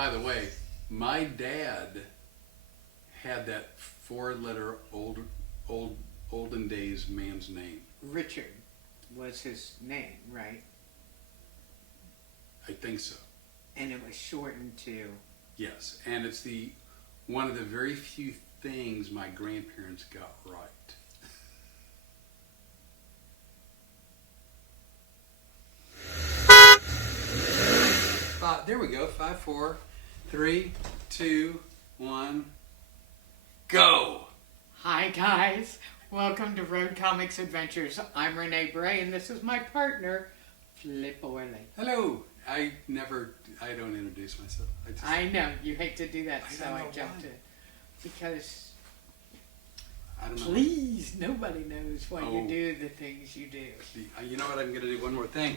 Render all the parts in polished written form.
By the way, my dad had that four-letter olden days man's name. Richard was his name, right? I think so. And it was shortened to... Yes, and it's one of the very few things my grandparents got right. There we go. 5, 4, 3, 2, 1, go! Hi guys, welcome to Road Comics Adventures. I'm Renee Bray and this is my partner, Flip Orley. Hello. I don't introduce myself. I know, you hate to do that, so I jumped why. in. Because, I don't know. please, nobody knows why you do the things you do. You know what? I'm going to do one more thing.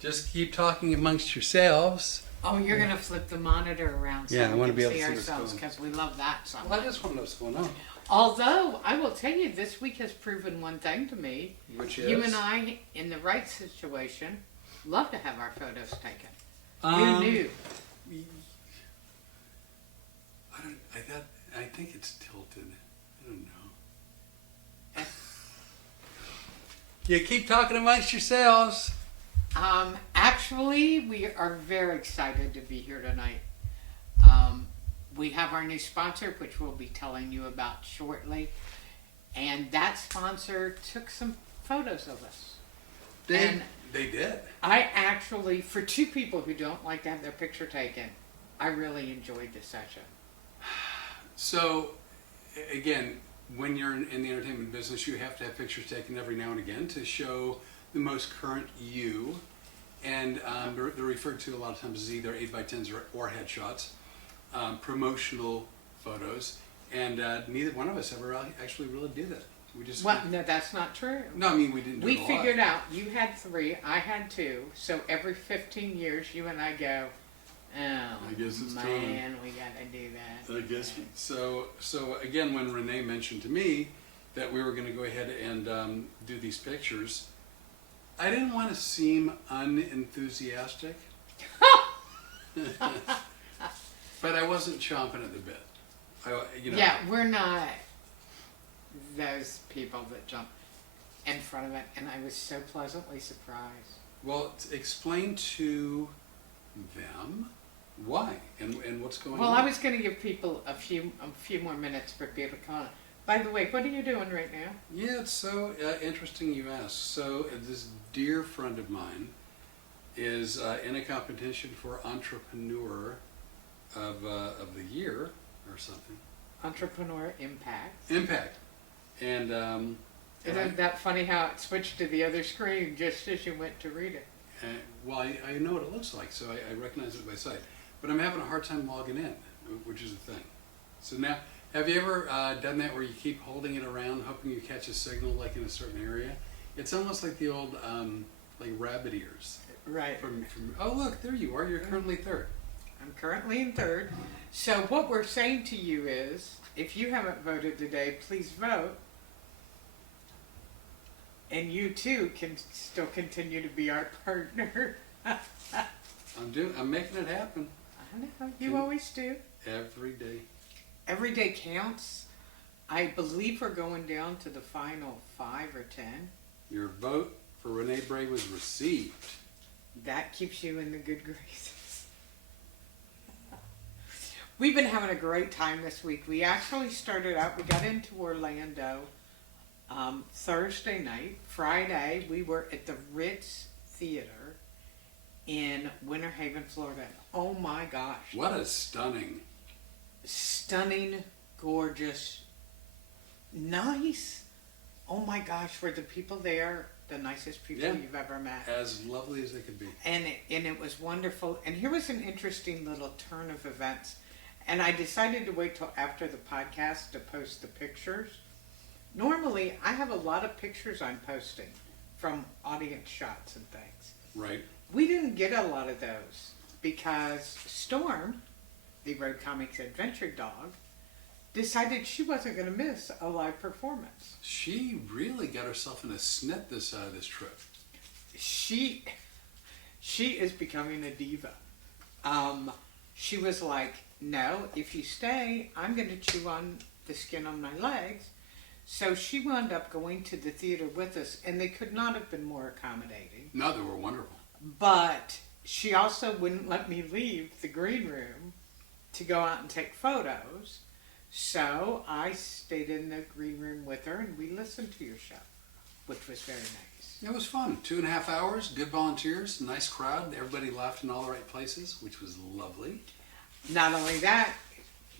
Just keep talking amongst yourselves. Oh, you're going to flip the monitor around so Yeah, I we wanna can be able see to see what's ourselves, going on. because we love that so much. Well, I just want to know what's going on. Although, I will tell you, this week has proven one thing to me. Which is? You and I, in the right situation, love to have our photos taken. Who knew? I think it's tilted. I don't know. You keep talking amongst yourselves. Actually, we are very excited to be here tonight. We have our new sponsor, which we'll be telling you about shortly. And that sponsor took some photos of us. They did. I actually, for two people who don't like to have their picture taken, I really enjoyed the session. So, again, when you're in the entertainment business, you have to have pictures taken every now and again to show the most current you. And they're referred to a lot of times as either 8x10s or headshots, promotional photos. And neither one of us ever actually really did that. We just Well, no, that's not true. No, I mean, we didn't do We it a lot. figured out, you had 3, I had 2, so every 15 years you and I go, oh, I guess it's man, time. we gotta do that. I guess so. Again, when Renee mentioned to me that we were going to go ahead and do these pictures, I didn't want to seem unenthusiastic, but I wasn't chomping at the bit. Yeah, we're not those people that jump in front of it, and I was so pleasantly surprised. Well, explain to them why and what's going on. Well, I was going to give people a few more minutes for people to comment. By the way, what are you doing right now? Yeah, it's so interesting you ask. So this dear friend of mine is in a competition for Entrepreneur of the Year or something. Entrepreneur Impact. Impact. And Isn't that funny how it switched to the other screen just as you went to read it? well, I know what it looks like, so I recognize it by sight. But I'm having a hard time logging in, which is the thing. So now, have you ever done that where you keep holding it around, hoping you catch a signal like in a certain area? It's almost like the old like rabbit ears. Right. Oh, look, there you are. You're currently 3rd. I'm currently in 3rd. So what we're saying to you is, if you haven't voted today, please vote. And you too can still continue to be our partner. I'm making it happen I know, you always do. every day. Every day counts. I believe we're going down to the final 5 or 10. Your vote for Renee Bray was received. That keeps you in the good graces. We've been having a great time this week. We actually started out, we got into Orlando Thursday night. Friday, we were at the Ritz Theatre in Winter Haven, Florida. Oh my gosh. What a stunning, Gorgeous, nice. Oh my gosh, were the people there the nicest people you've ever met? as lovely as they could be. And it was wonderful. And here was an interesting little turn of events. And I decided to wait till after the podcast to post the pictures. Normally, I have a lot of pictures I'm posting from audience shots and things. Right. We didn't get a lot of those because Storm, the Road Comics Adventure dog, decided she wasn't going to miss a live performance. She really got herself in a snit this trip. She is becoming a diva. she was like, no, if you stay, I'm going to chew on the skin on my legs. So she wound up going to the theater with us, and they could not have been more accommodating. No, they were wonderful. But she also wouldn't let me leave the green room to go out and take photos. So I stayed in the green room with her, and we listened to your show, which was very nice. It was fun. 2.5 hours, good volunteers, nice crowd. Everybody laughed in all the right places, which was lovely. Not only that,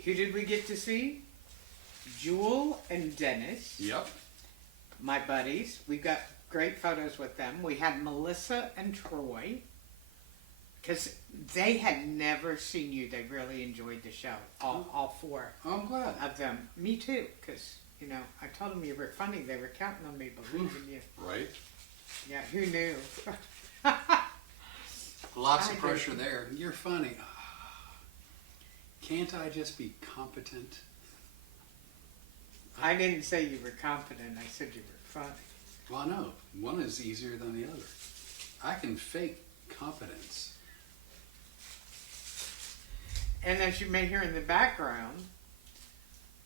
who did we get to see? Jewel and Dennis. Yep. My buddies. We got great photos with them. We had Melissa and Troy, because they had never seen you. They really enjoyed the show. All four I'm glad. of them. Me too, because, you know, I told them you were funny. They were counting on me believing you. Right. Yeah, who knew? Lots I of pressure did. there. You're funny. Can't I just be competent? I didn't say you were confident. I said you were funny. Well, no. One is easier than the other. I can fake competence. And as you may hear in the background,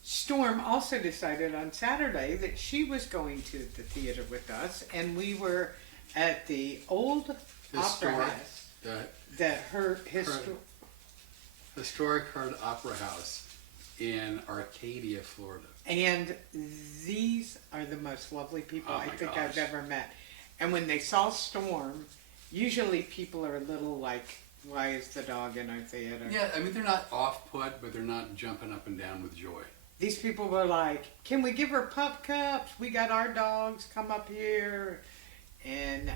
Storm also decided on Saturday that she was going to the theater with us, and we were at the old Historic, opera house. the Historic Heart Opera House in Arcadia, Florida. And these are the most lovely people Oh I my think gosh. I've ever met. And when they saw Storm, usually people are a little like, why is the dog in our theater? Yeah, I mean, they're not off-put, but they're not jumping up and down with joy. These people were like, can we give her pup cups? We got our dogs, come up here. And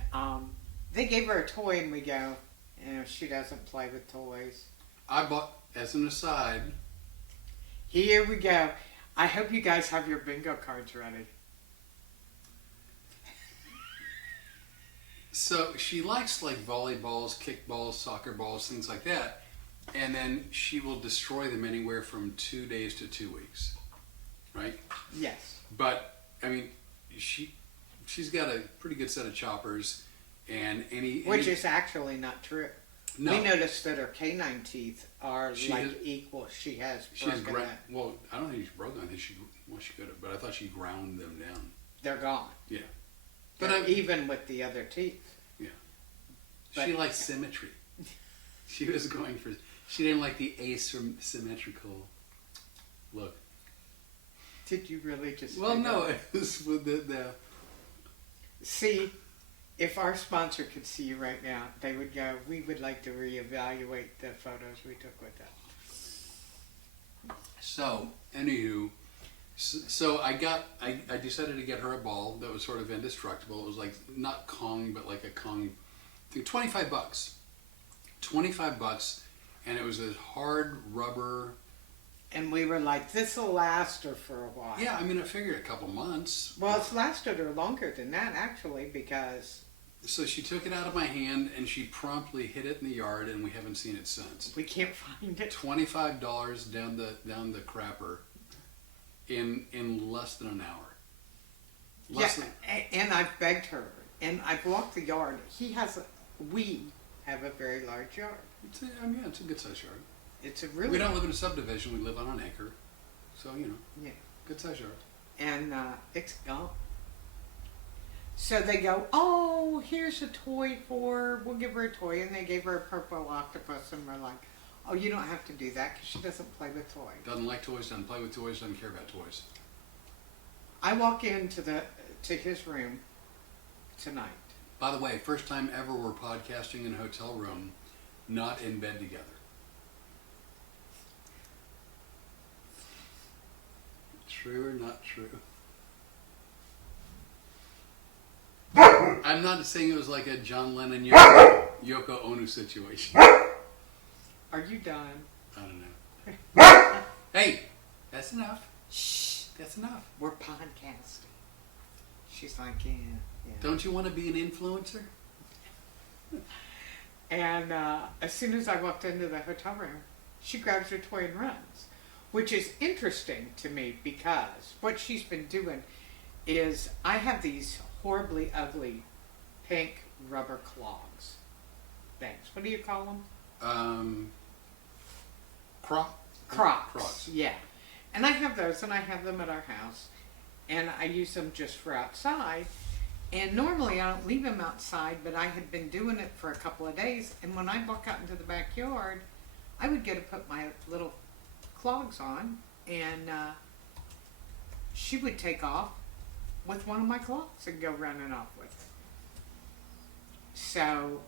they gave her a toy, and we go, you know, she doesn't play with toys. I bought, as an aside, Here we go. I hope you guys have your bingo cards ready. so she likes like volleyballs, kickballs, soccer balls, things like that. And then she will destroy them anywhere from 2 days to 2 weeks, right? Yes. But, I mean, she's got a pretty good set of choppers, and Which is actually not true. no, We noticed that her canine teeth are She like has- equal. She has she's broken them. well, I don't think she broke them. I think she could have, but I thought she ground them down. They're gone. Yeah, but They're even with the other teeth. she but- likes symmetry. She was going for. She didn't like the asymmetrical look. Did you really just? Well, do no, that? it was with the See, if our sponsor could see you right now, they would go, we would like to reevaluate the photos we took with them. So, anywho, so I decided to get her a ball that was sort of indestructible. It was like not Kong, but like a Kong. I think $25. $25, and it was a hard rubber. And we were like, this will last her for a while. Yeah, I mean, I figured a couple months. Well, it's lasted her longer than that, actually, because So she took it out of my hand, and she promptly hid it in the yard, and we haven't seen it since. we can't find it. $25 down the crapper in less than an hour. Less Yeah, than- and I've begged her, and I've walked the yard. We have a very large yard. it's a good sized yard. It's a really, We don't live in a subdivision. We live on an acre, so yeah, good sized yard. and it's gone. So they go, oh, here's a toy for her. We'll give her a toy, and they gave her a purple octopus, and we're like, oh, you don't have to do that because she doesn't play with toys. Doesn't like toys. Doesn't play with toys. Doesn't care about toys. I walk into to his room tonight. By the way, first time ever we're podcasting in a hotel room, not in bed together. True or not true? I'm not saying it was like a John Lennon Yoko Ono situation. Are you done? I don't know. Hey, that's enough. Shh, That's enough. we're podcasting. She's like, yeah. Don't you want to be an influencer? And as soon as I walked into the hotel room, she grabs her toy and runs, which is interesting to me because what she's been doing is I have these horribly ugly pink rubber clogs things. What do you call them? yeah. And I have those, and I have them at our house, and I use them just for outside. And normally I don't leave them outside, but I had been doing it for a couple of days, and when I walk out into the backyard, I would get to put my little clogs on, and she would take off with one of my clogs and go running off with it. So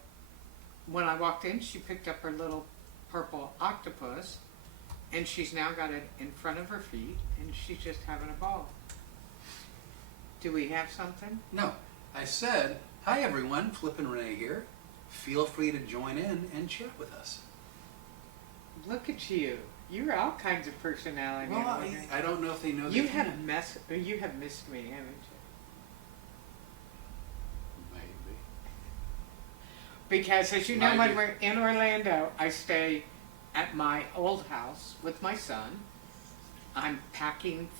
when I walked in, she picked up her little purple octopus, and she's now got it in front of her feet, and she's just having a ball. Do we have something? No, I said, hi everyone, Flip and Renee here. Feel free to join in and chat with us. Look at you. You're all kinds of personality. Well, I don't know if they know You they have can. you have missed me, haven't you? Maybe. Because as you know, Maybe. when we're in Orlando, I stay at my old house with my son. I'm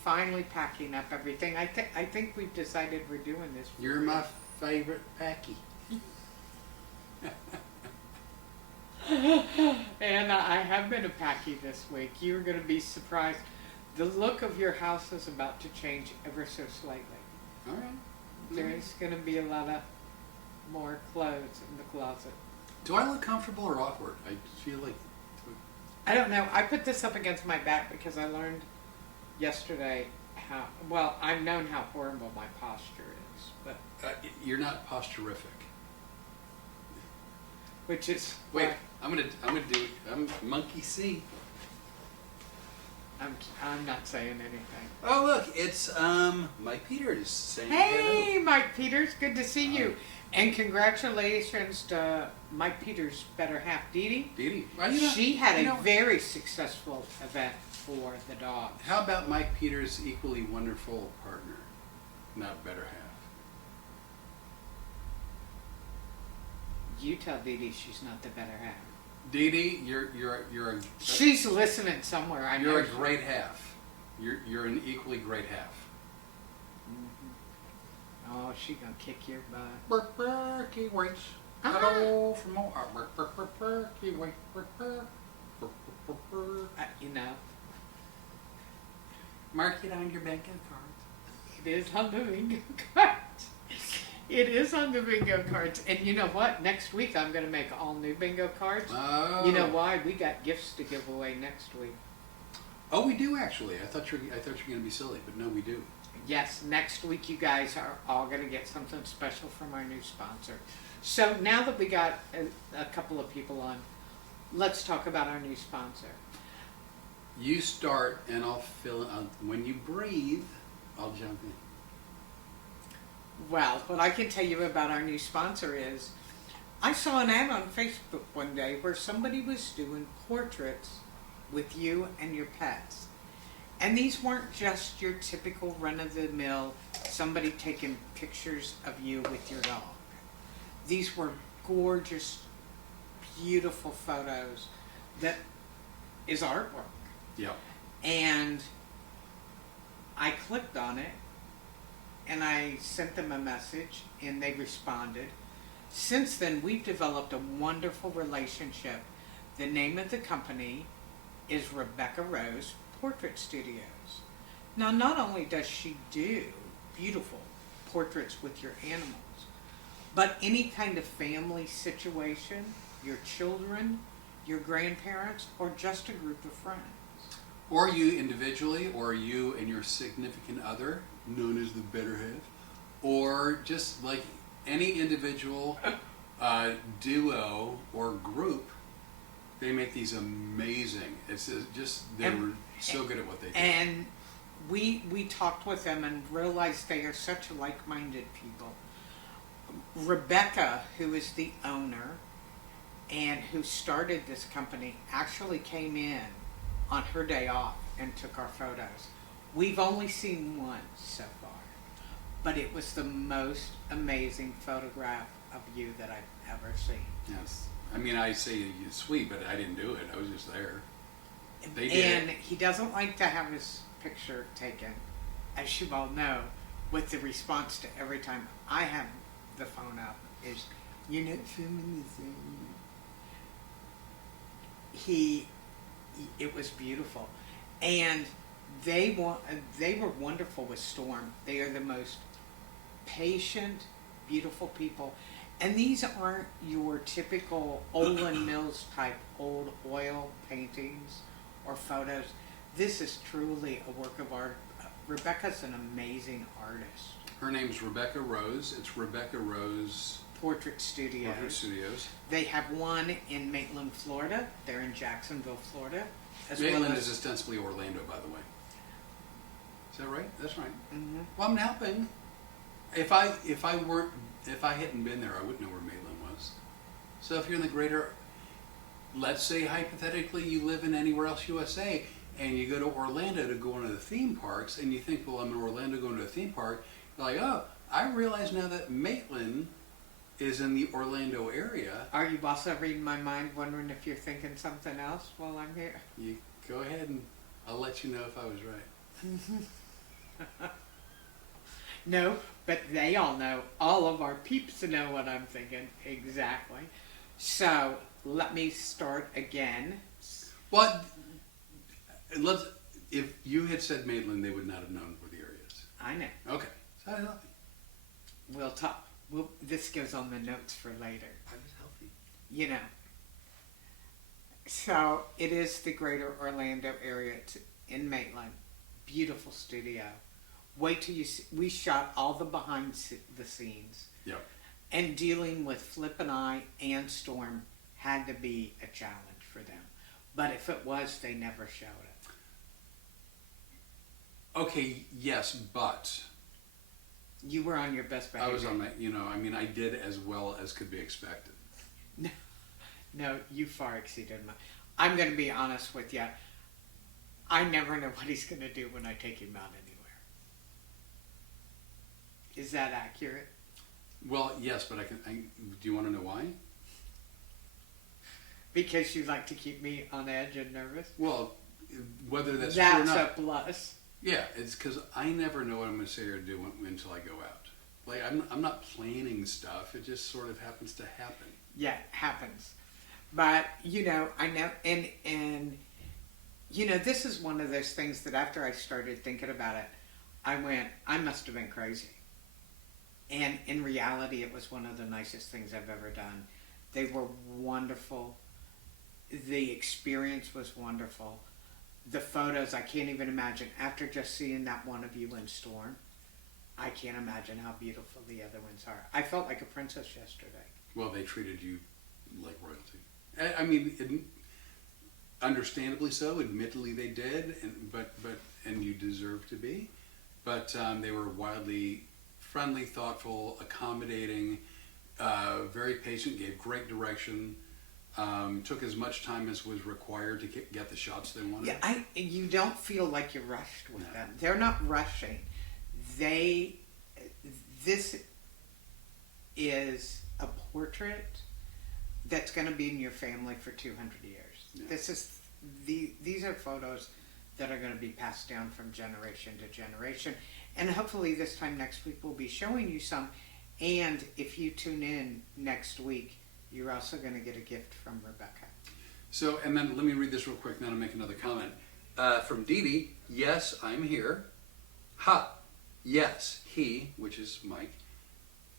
finally packing up everything. I think we've decided we're doing this. You're my favorite Packy. And I have been a packy this week. You're going to be surprised. The look of your house is about to change ever so slightly. All right. There's going to be a lot of more clothes in the closet. Do I look comfortable or awkward? I feel like. I don't know. I put this up against my back because I learned yesterday I've known how horrible my posture is, but You're not posturific. which is Wait, why I'm monkey see. I'm not saying anything. Oh look, it's Mike Peters saying Hey, Mike Peters, good to see you, and congratulations to Mike Peters' better half, Dee Dee. Dee Dee. Well, you know, She had you a know, very successful event for the dog. How about Mike Peters' equally wonderful partner, not better half? You tell Dee Dee she's not the better half. Dee Dee, you're She's listening somewhere. I know. you're a great half. You're an equally great half. Oh, she gonna kick your butt. Berkey waits. Uh-huh. Hello from Ohio. Berkey wait. You know, Mark it on your banking card. it is on the bingo cards. It is on the bingo cards. And you know what? Next week I'm going to make all new bingo cards. Oh. You know why? We got gifts to give away next week. Oh, we do actually. I thought you were going to be silly, but no, we do. Yes, next week you guys are all going to get something special from our new sponsor. So now that we got a couple of people on, let's talk about our new sponsor. You start, and I'll fill in. When you breathe, I'll jump in. Well, what I can tell you about our new sponsor is, I saw an ad on Facebook one day where somebody was doing portraits with you and your pets. And these weren't just your typical run-of-the-mill, somebody taking pictures of you with your dog. These were gorgeous, beautiful photos that is artwork. Yeah. And I clicked on it, and I sent them a message, and they responded. Since then, we've developed a wonderful relationship. The name of the company is Rebecca Rose Portrait Studios. Now, not only does she do beautiful portraits with your animals, but any kind of family situation, your children, your grandparents, or just a group of friends. Or you individually, or you and your significant other, known as the better half, or just like any individual duo or group, they make these amazing. It's just they were so good at what they do. And we talked with them and realized they are such like-minded people. Rebecca, who is the owner and who started this company, actually came in on her day off and took our photos. We've only seen one so far, but it was the most amazing photograph of you that I've ever seen. Yes. I mean, I say you're sweet, but I didn't do it. I was just there. They did And it. he doesn't like to have his picture taken, as you all know, with the response to every time I have the phone up is, you're not filming this. It was beautiful. And they were wonderful with Storm. They are the most patient, beautiful people. And these aren't your typical Olin Mills type old oil paintings or photos. This is truly a work of art. Rebecca's an amazing artist. Her name's Rebecca Rose. It's Rebecca Rose Portrait Studios. Portrait Studios. They have one in Maitland, Florida. They're in Jacksonville, Florida. Maitland is ostensibly Orlando, by the way. Is that right? That's right. Mm-hmm. Well, I'm helping. If I hadn't been there, I wouldn't know where Maitland was. So if you're in the greater, let's say hypothetically you live in anywhere else USA, and you go to Orlando to go into the theme parks, and you think, well, I'm in Orlando going to a theme park. You're like, oh, I realize now that Maitland is in the Orlando area. Are you also reading my mind, wondering if you're thinking something else while I'm here? You go ahead, and I'll let you know if I was right. No, but they all know. All of our peeps know what I'm thinking. Exactly. So, let me start again. Well, if you had said Maitland, they would not have known where the area is. I know. Okay. So I was healthy. We'll talk. This goes on the notes for later. I was healthy. You know. So, it is the greater Orlando area in Maitland. Beautiful studio. Wait till you see. We shot all the behind the scenes. Yep. And dealing with Flip and I and Storm had to be a challenge for them. But if it was, they never showed it. Okay, yes, but You were on your best behavior. I was on my, I did as well as could be expected. No, you far exceeded my. I'm going to be honest with you. I never know what he's going to do when I take him out anywhere. Is that accurate? Well, yes, but do you want to know why? Because you like to keep me on edge and nervous? Well, whether that's true or That's not. a plus. Yeah, it's because I never know what I'm going to say or do until I go out. Like, I'm not planning stuff. It just sort of happens to happen. Yeah, it happens. But, I know, and this is one of those things that after I started thinking about it, I went, I must have been crazy. And in reality, it was one of the nicest things I've ever done. They were wonderful. The experience was wonderful. The photos, I can't even imagine. After just seeing that one of you in Storm, I can't imagine how beautiful the other ones are. I felt like a princess yesterday. Well, they treated you like royalty. I mean, understandably so. Admittedly, they did, and you deserve to be. But they were wildly friendly, thoughtful, accommodating, very patient, gave great direction. Took as much time as was required to get the shots they wanted. Yeah, you don't feel like you're rushed with them. They're not rushing. This is a portrait that's going to be in your family for 200 years. Yeah. These are photos that are going to be passed down from generation to generation. And hopefully this time next week we'll be showing you some. And if you tune in next week, you're also going to get a gift from Rebecca. So, and then let me read this real quick, then I'll make another comment. From Dee Dee, yes, I'm here. Ha, yes, he, which is Mike,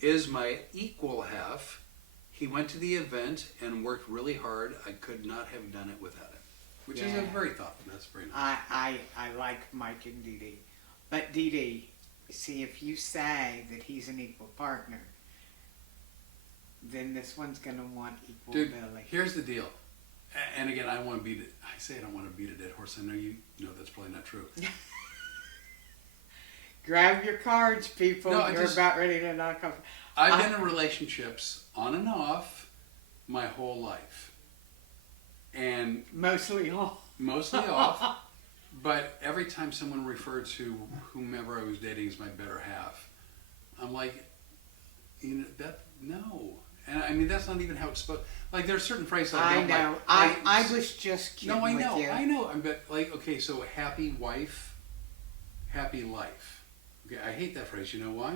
is my equal half. He went to the event and worked really hard. I could not have done it without him. Which is a very thoughtful, that's very nice. I like Mike and Dee Dee. But Dee Dee, see, if you say that he's an equal partner, then this one's going to want equal Dude, billing. here's the deal. And again, I don't want to beat it. I say I don't want to beat a dead horse. I know you know that's probably not true. Grab your cards, people. No, You're about ready to knock off. I've been in relationships on and off my whole life. And mostly off. Mostly off. But every time someone referred to whomever I was dating as my better half, I'm like, no. And I mean, that's not even how it's supposed. Like, there are certain phrases I don't know. like. I was just kidding. No, I know. With you. I know. But like, okay, so happy wife, happy life. Okay, I hate that phrase. You know why?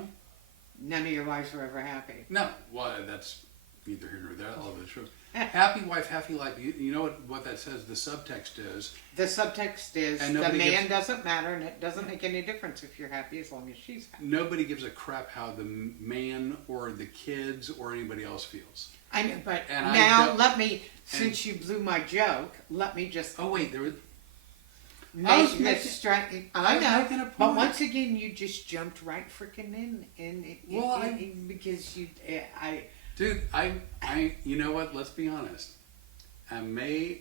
None of your wives were ever happy. No. Well, that's neither here nor there. All of it's true. Happy wife, happy life. You know what that says? The subtext is. The subtext is And the nobody man gives- doesn't matter, and it doesn't make any difference if you're happy as long as she's happy. Nobody gives a crap how the man or the kids or anybody else feels. I know, but And I now don't- let me, since you blew my joke, let me just Oh wait, there was. make making- this strike. I I was know, making a but point. once again, you just jumped right freaking in, and because Dude, you know what? Let's be honest. I may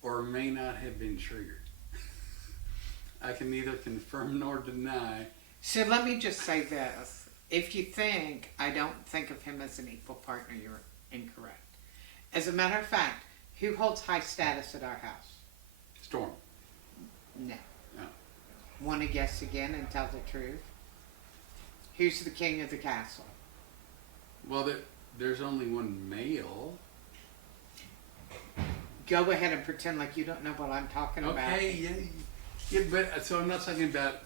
or may not have been triggered. I can neither confirm nor deny. So let me just say this. If you think I don't think of him as an equal partner, you're incorrect. As a matter of fact, who holds high status at our house? Storm. No. No. Want to guess again and tell the truth? Who's the king of the castle? Well, there's only one male. Go ahead and pretend like you don't know what I'm talking about. Okay, yeah, but so I'm not talking about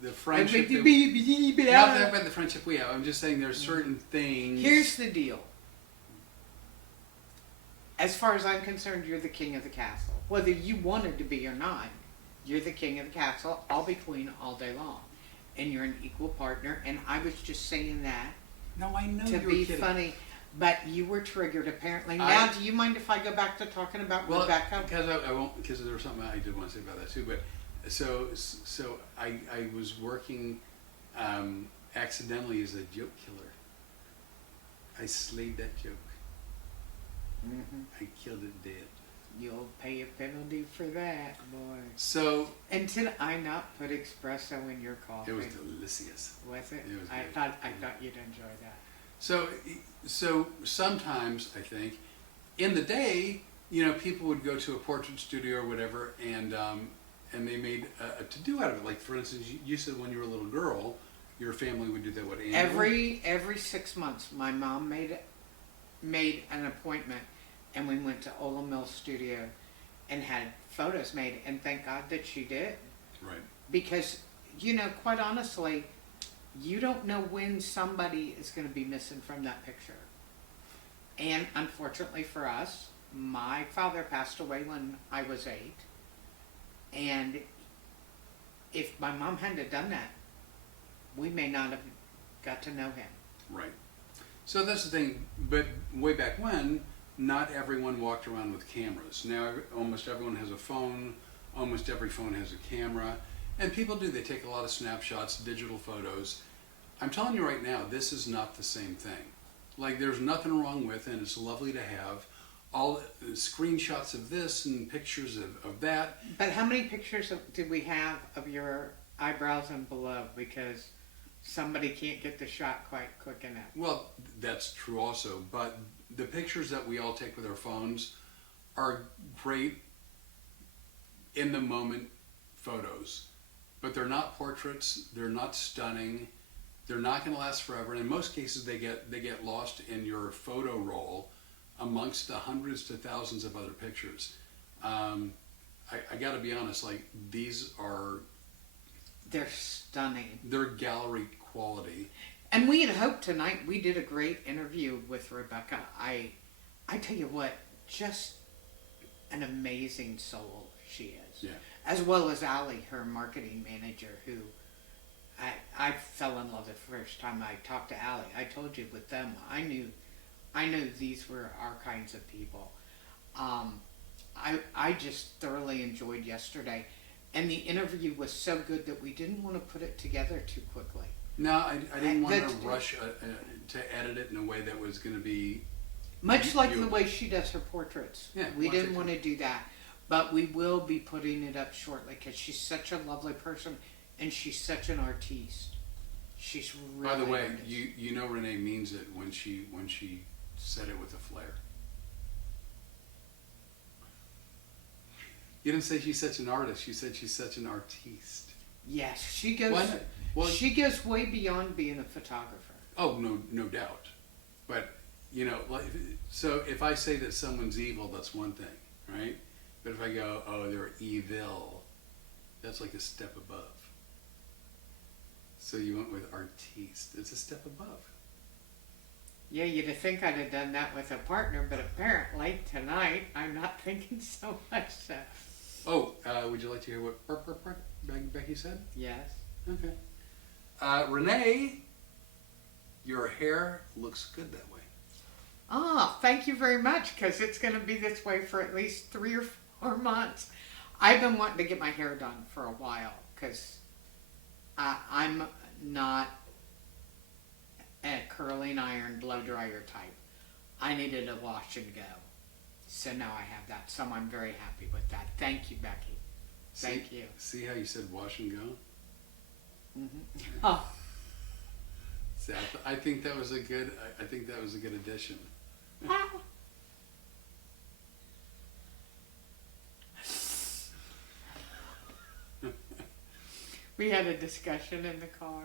the friendship. Not talking about the friendship we have. I'm just saying there's certain things. Here's the deal. As far as I'm concerned, you're the king of the castle. Whether you wanted to be or not, you're the king of the castle. I'll be queen all day long. And you're an equal partner. And I was just saying that No, I know to you were be kidding. funny. But you were triggered apparently. Now, do you mind if I go back to talking about Well, Rebecca? because I won't, because there was something I did want to say about that too. But so I was working accidentally as a joke killer. I slayed that joke. Mm-hmm. I killed it dead. You'll pay a penalty for that, boy. So And did I not put espresso in your coffee? it was delicious. Was it? It was I good. thought you'd enjoy that. So sometimes I think in the day, people would go to a portrait studio or whatever, and they made a to-do out of it. Like for instance, you said when you were a little girl, your family would do that. What annually? Every 6 months, my mom made an appointment, and we went to Ola Mill Studio and had photos made. And thank God that she did, Right. because quite honestly, you don't know when somebody is going to be missing from that picture. And unfortunately for us, my father passed away when I was 8. And if my mom hadn't have done that, we may not have got to know him. Right. So that's the thing. But way back when, not everyone walked around with cameras. Now almost everyone has a phone. Almost every phone has a camera. And people do. They take a lot of snapshots, digital photos. I'm telling you right now, this is not the same thing. Like, there's nothing wrong with, and it's lovely to have all screenshots of this and pictures of that. But how many pictures did we have of your eyebrows and below? Because somebody can't get the shot quite quick enough. Well, that's true also, but the pictures that we all take with our phones are great in the moment photos, but they're not portraits, they're not stunning, they're not going to last forever, and in most cases they get lost in your photo roll amongst the hundreds to thousands of other pictures. I got to be honest, like, They're stunning. they're gallery quality. And we had hoped tonight, we did a great interview with Rebecca. I tell you what, just an amazing soul she is. Yeah. As well as Allie, her marketing manager, who I fell in love the first time I talked to Allie. I told you with them, I knew these were our kinds of people. I just thoroughly enjoyed yesterday. And the interview was so good that we didn't want to put it together too quickly. No, I didn't want to rush to edit it in a way that was going to be... Much like the way she does her portraits. Yeah, we watch didn't it. want to do that. But we will be putting it up shortly because she's such a lovely person and she's such an artiste. She's really... By the way, artist. you know Renee means it when she said it with a flair. You didn't say she's such an artist. You said she's such an artiste. Yes, she goes. Why not? Well, she goes way beyond being a photographer. Oh, no doubt. But like, so if I say that someone's evil, that's one thing, right? But if I go, oh, they're evil, that's like a step above. So you went with artiste. It's a step above. Yeah, you'd think I'd have done that with a partner, but apparently tonight I'm not thinking so much so. Oh, would you like to hear what Becky said? Yes. Okay. Renee, your hair looks good that way. Oh, thank you very much, because it's going to be this way for at least 3 or 4 months. I've been wanting to get my hair done for a while, because I'm not a curling iron blow dryer type. I needed a wash and go. So now I have that. So I'm very happy with that. Thank you, Becky. Thank you. See how you said wash and go? Mm-hmm. Oh. See, I think that was a good. I think that was a good addition. We had a discussion in the car.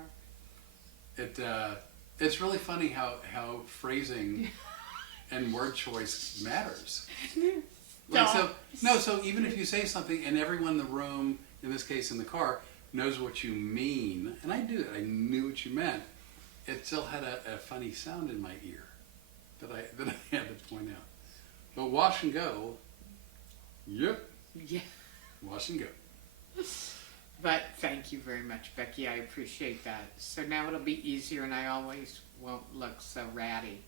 It's really funny how phrasing and word choice matters. Like, so even if you say something and everyone in the room, in this case in the car, knows what you mean, and I knew what you meant, it still had a funny sound in my ear that I had to point out. But wash and go, yep. Yeah. Wash and go. But thank you very much, Becky. I appreciate that. So now it'll be easier, and I always won't look so ratty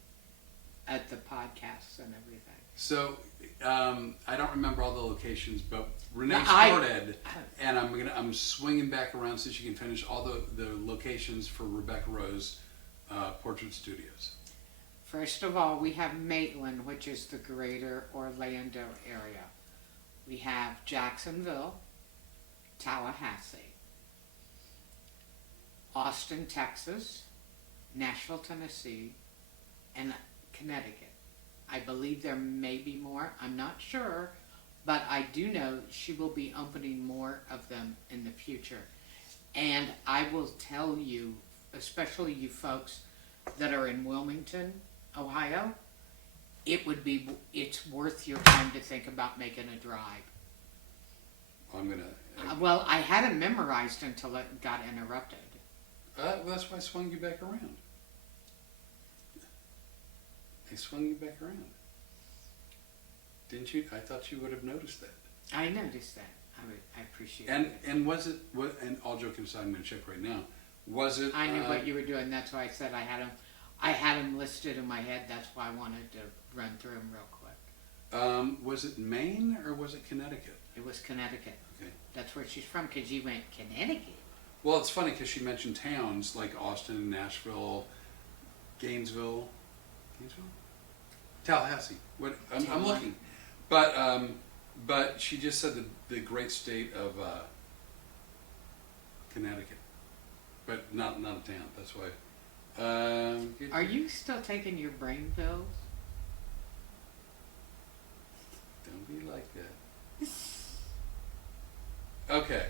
at the podcasts and everything. So I don't remember all the locations, but Renee started, and I'm swinging back around so she can finish all the locations for Rebecca Rose Portrait Studios. First of all, we have Maitland, which is the greater Orlando area. We have Jacksonville, Tallahassee, Austin, Texas, Nashville, Tennessee, and Connecticut. I believe there may be more. I'm not sure, but I do know she will be opening more of them in the future. And I will tell you, especially you folks that are in Wilmington, Ohio, it's worth your time to think about making a drive. Well, I had it memorized until it got interrupted. Well, that's why I swung you back around. I swung you back around. Didn't you? I thought you would have noticed that. I noticed that. I appreciate it. And was it? And all joking aside, I'm going to check right now. Was it? I knew what you were doing. That's why I said I had them. I had them listed in my head. That's why I wanted to run through them real quick. Was it Maine or was it Connecticut? It was Connecticut. Okay. That's where she's from, because you went Connecticut. Well, it's funny because she mentioned towns like Austin, Nashville, Gainesville, Tallahassee. I'm looking, but she just said the great state of Connecticut, but not a town. That's why. Are you still taking your brain pills? Don't be like that. Okay.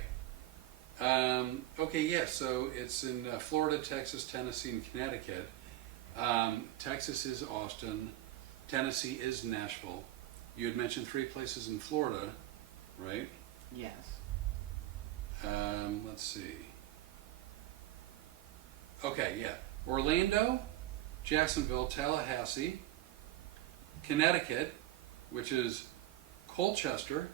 Okay, yeah, so it's in Florida, Texas, Tennessee, and Connecticut. Texas is Austin. Tennessee is Nashville. You had mentioned 3 places in Florida, right? Yes. Let's see. Okay, yeah. Orlando, Jacksonville, Tallahassee, Connecticut, which is Colchester.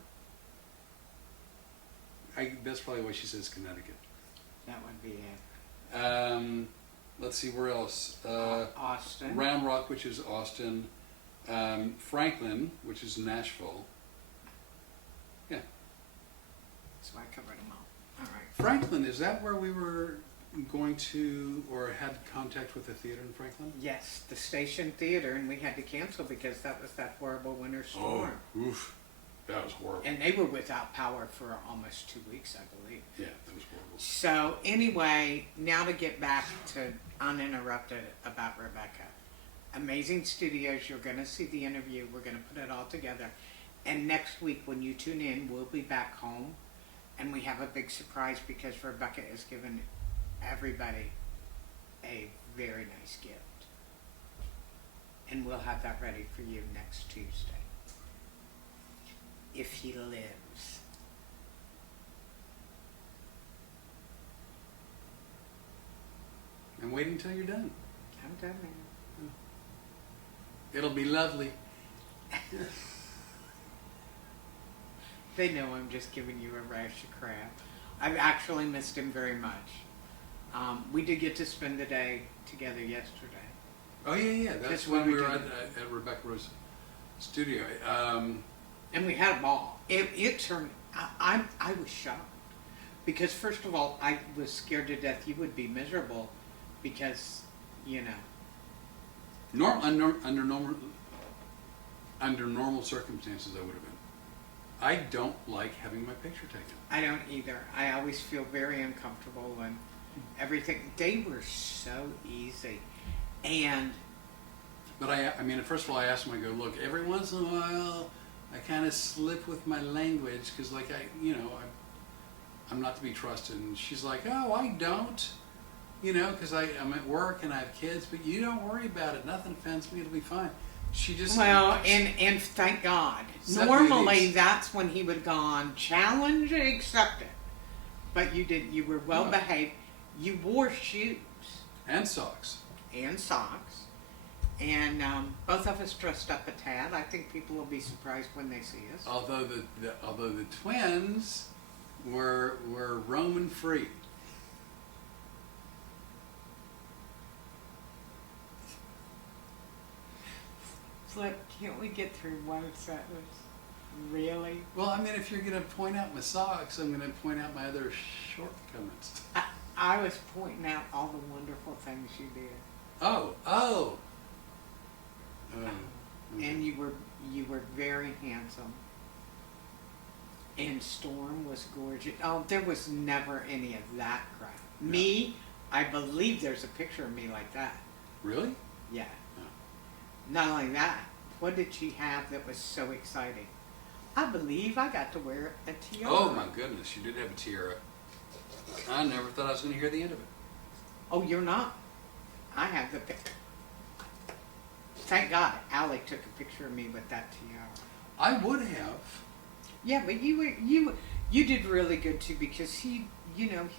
That's probably why she says Connecticut. That would be it. Let's see, where else? Austin. Round Rock, which is Austin. Franklin, which is Nashville. Yeah. So I covered them all. All right. Franklin, is that where we were going to, or had contact with the theater in Franklin? Yes, the Station Theater, and we had to cancel because that was that horrible winter storm. Oh, oof. That was horrible. And they were without power for almost 2 weeks, I believe. Yeah, that was horrible. So anyway, now to get back to uninterrupted about Rebecca. Amazing Studios, you're going to see the interview. We're going to put it all together. And next week when you tune in, we'll be back home. And we have a big surprise because Rebecca has given everybody a very nice gift. And we'll have that ready for you next Tuesday. If he lives. And wait until you're done. I'm done, man. It'll be lovely. They know I'm just giving you a rash of crap. I've actually missed him very much. We did get to spend the day together yesterday. Oh yeah. That's Just when when we we were did at Rebecca Rose's studio. And we had a ball. It turned, I was shocked. Because first of all, I was scared to death you would be miserable because, you know. Under normal circumstances, I would have been. I don't like having my picture taken. I don't either. I always feel very uncomfortable and everything. They were so easy. And But I mean, first of all, I asked him, I go, look, every once in a while, I kind of slip with my language, because like I'm not to be trusted. And she's like, oh, I don't, because I'm at work and I have kids, but you don't worry about it. Nothing offends me. It'll be fine. She just... well, and thank God. Normally, that's when he would have gone, challenge accepted. But you didn't. You were well behaved. You wore shoes. And socks. And socks. And both of us dressed up a tad. I think people will be surprised when they see us. Although the twins were roaming free. Flip, can't we get through one sentence? Really? Well, I mean, if you're going to point out my socks, I'm going to point out my other shortcomings. I was pointing out all the wonderful things you did. Oh. And you were very handsome. And Storm was gorgeous. Oh, there was never any of that crap. No. Me, I believe there's a picture of me like that. Really? Yeah. No. Not only that, what did she have that was so exciting? I believe I got to wear a tiara. Oh my goodness, you did have a tiara. I never thought I was going to hear the end of it. Oh, you're not? I have the picture. Thank God Allie took a picture of me with that tiara. I would have. Yeah, but you did really good too, because he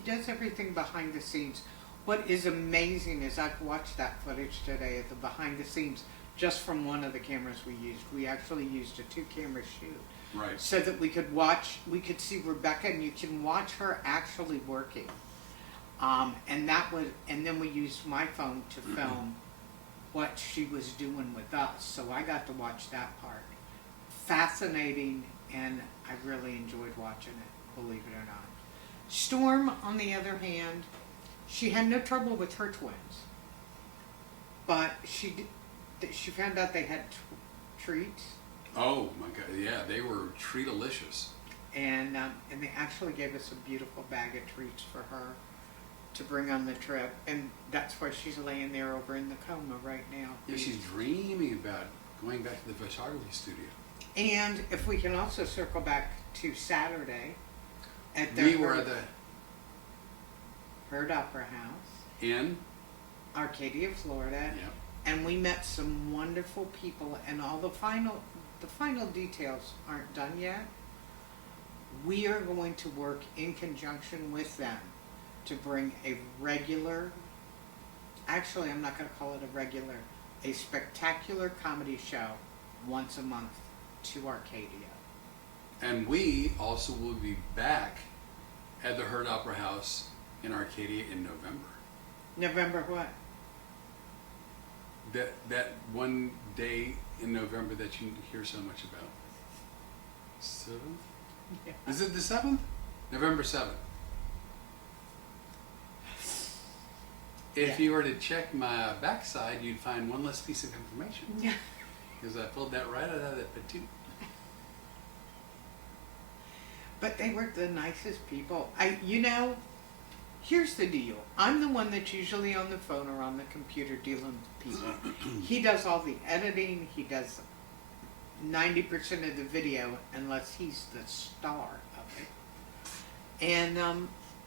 does everything behind the scenes. What is amazing is I've watched that footage today of the behind the scenes just from one of the cameras we used. We actually used a 2-camera shoot. Right. So that we could see Rebecca, and you can watch her actually working. And then we used my phone to film what she was doing with us. So I got to watch that part. Fascinating, and I really enjoyed watching it, believe it or not. Storm, on the other hand, she had no trouble with her twins. But she found out they had treats. Oh my God! Yeah, they were treat-alicious. And they actually gave us a beautiful bag of treats for her to bring on the trip. And that's why she's laying there over in the coma right now. Yeah, she's dreaming about going back to the photography studio. And if we can also circle back to Saturday at the We were at the Herd Opera House in Arcadia, Florida. Yep. And we met some wonderful people, and all the final details aren't done yet. We are going to work in conjunction with them to bring a regular, actually I'm not going to call it a regular, a spectacular comedy show once a month to Arcadia. And we also will be back at the Herd Opera House in Arcadia in November. November what? That one day in November that you hear so much about. 7th? Yeah. Is it the 7th? November 7th. If you were to check my backside, you'd find one less piece of information. Yeah. Because I pulled that right out of that petite. But they were the nicest people. Here's the deal. I'm the one that's usually on the phone or on the computer dealing with people. He does all the editing. He does 90% of the video, unless he's the star of it. And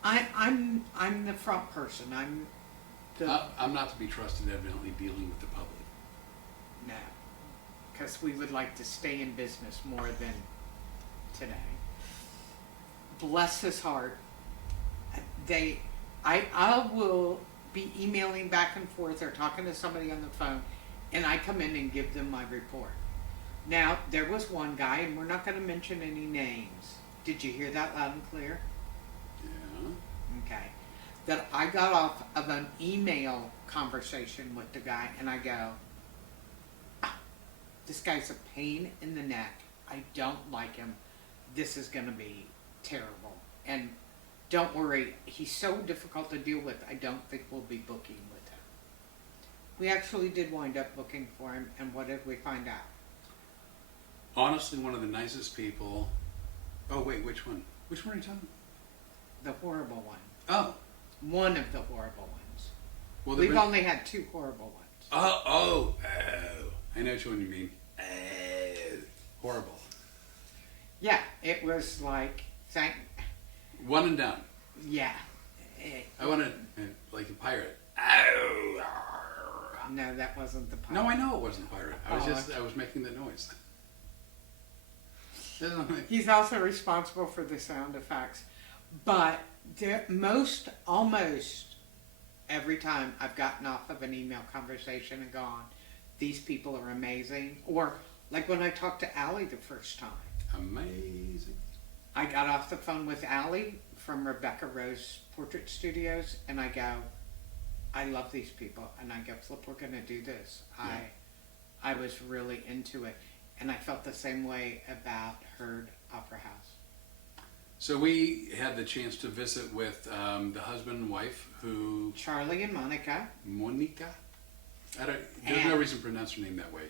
I'm the front person. I'm not to be trusted, evidently, dealing with the public. No, because we would like to stay in business more than today. Bless his heart. I will be emailing back and forth or talking to somebody on the phone, and I come in and give them my report. Now, there was one guy, and we're not going to mention any names. Did you hear that loud and clear? Yeah. Okay. That I got off of an email conversation with the guy, and I go, "Ah, this guy's a pain in the neck. I don't like him. This is going to be terrible. And don't worry, he's so difficult to deal with, I don't think we'll be booking with him." We actually did wind up booking for him, and what did we find out? Honestly, one of the nicest people. Oh wait, which one? Which one are you talking The horrible one. about? One of the horrible ones. Well, We've only had 2 horrible ones. Oh. I know which one you mean. Horrible. Yeah, it was like, One and done. yeah. I want to, like a pirate. No, that wasn't the part. No, I know it wasn't a pirate. Oh, I was making that noise. He's also responsible for the sound effects. But almost every time I've gotten off of an email conversation and gone, these people are amazing. Or like when I talked to Allie the first time. Amazing. I got off the phone with Allie from Rebecca Rose Portrait Studios, and I go, I love these people. And I go, Flip, we're going to do this. Yeah. I was really into it. And I felt the same way about Heard Opera House. So we had the chance to visit with the husband and wife who... Charlie and Monica. Monica? There's no reason to pronounce her name that way.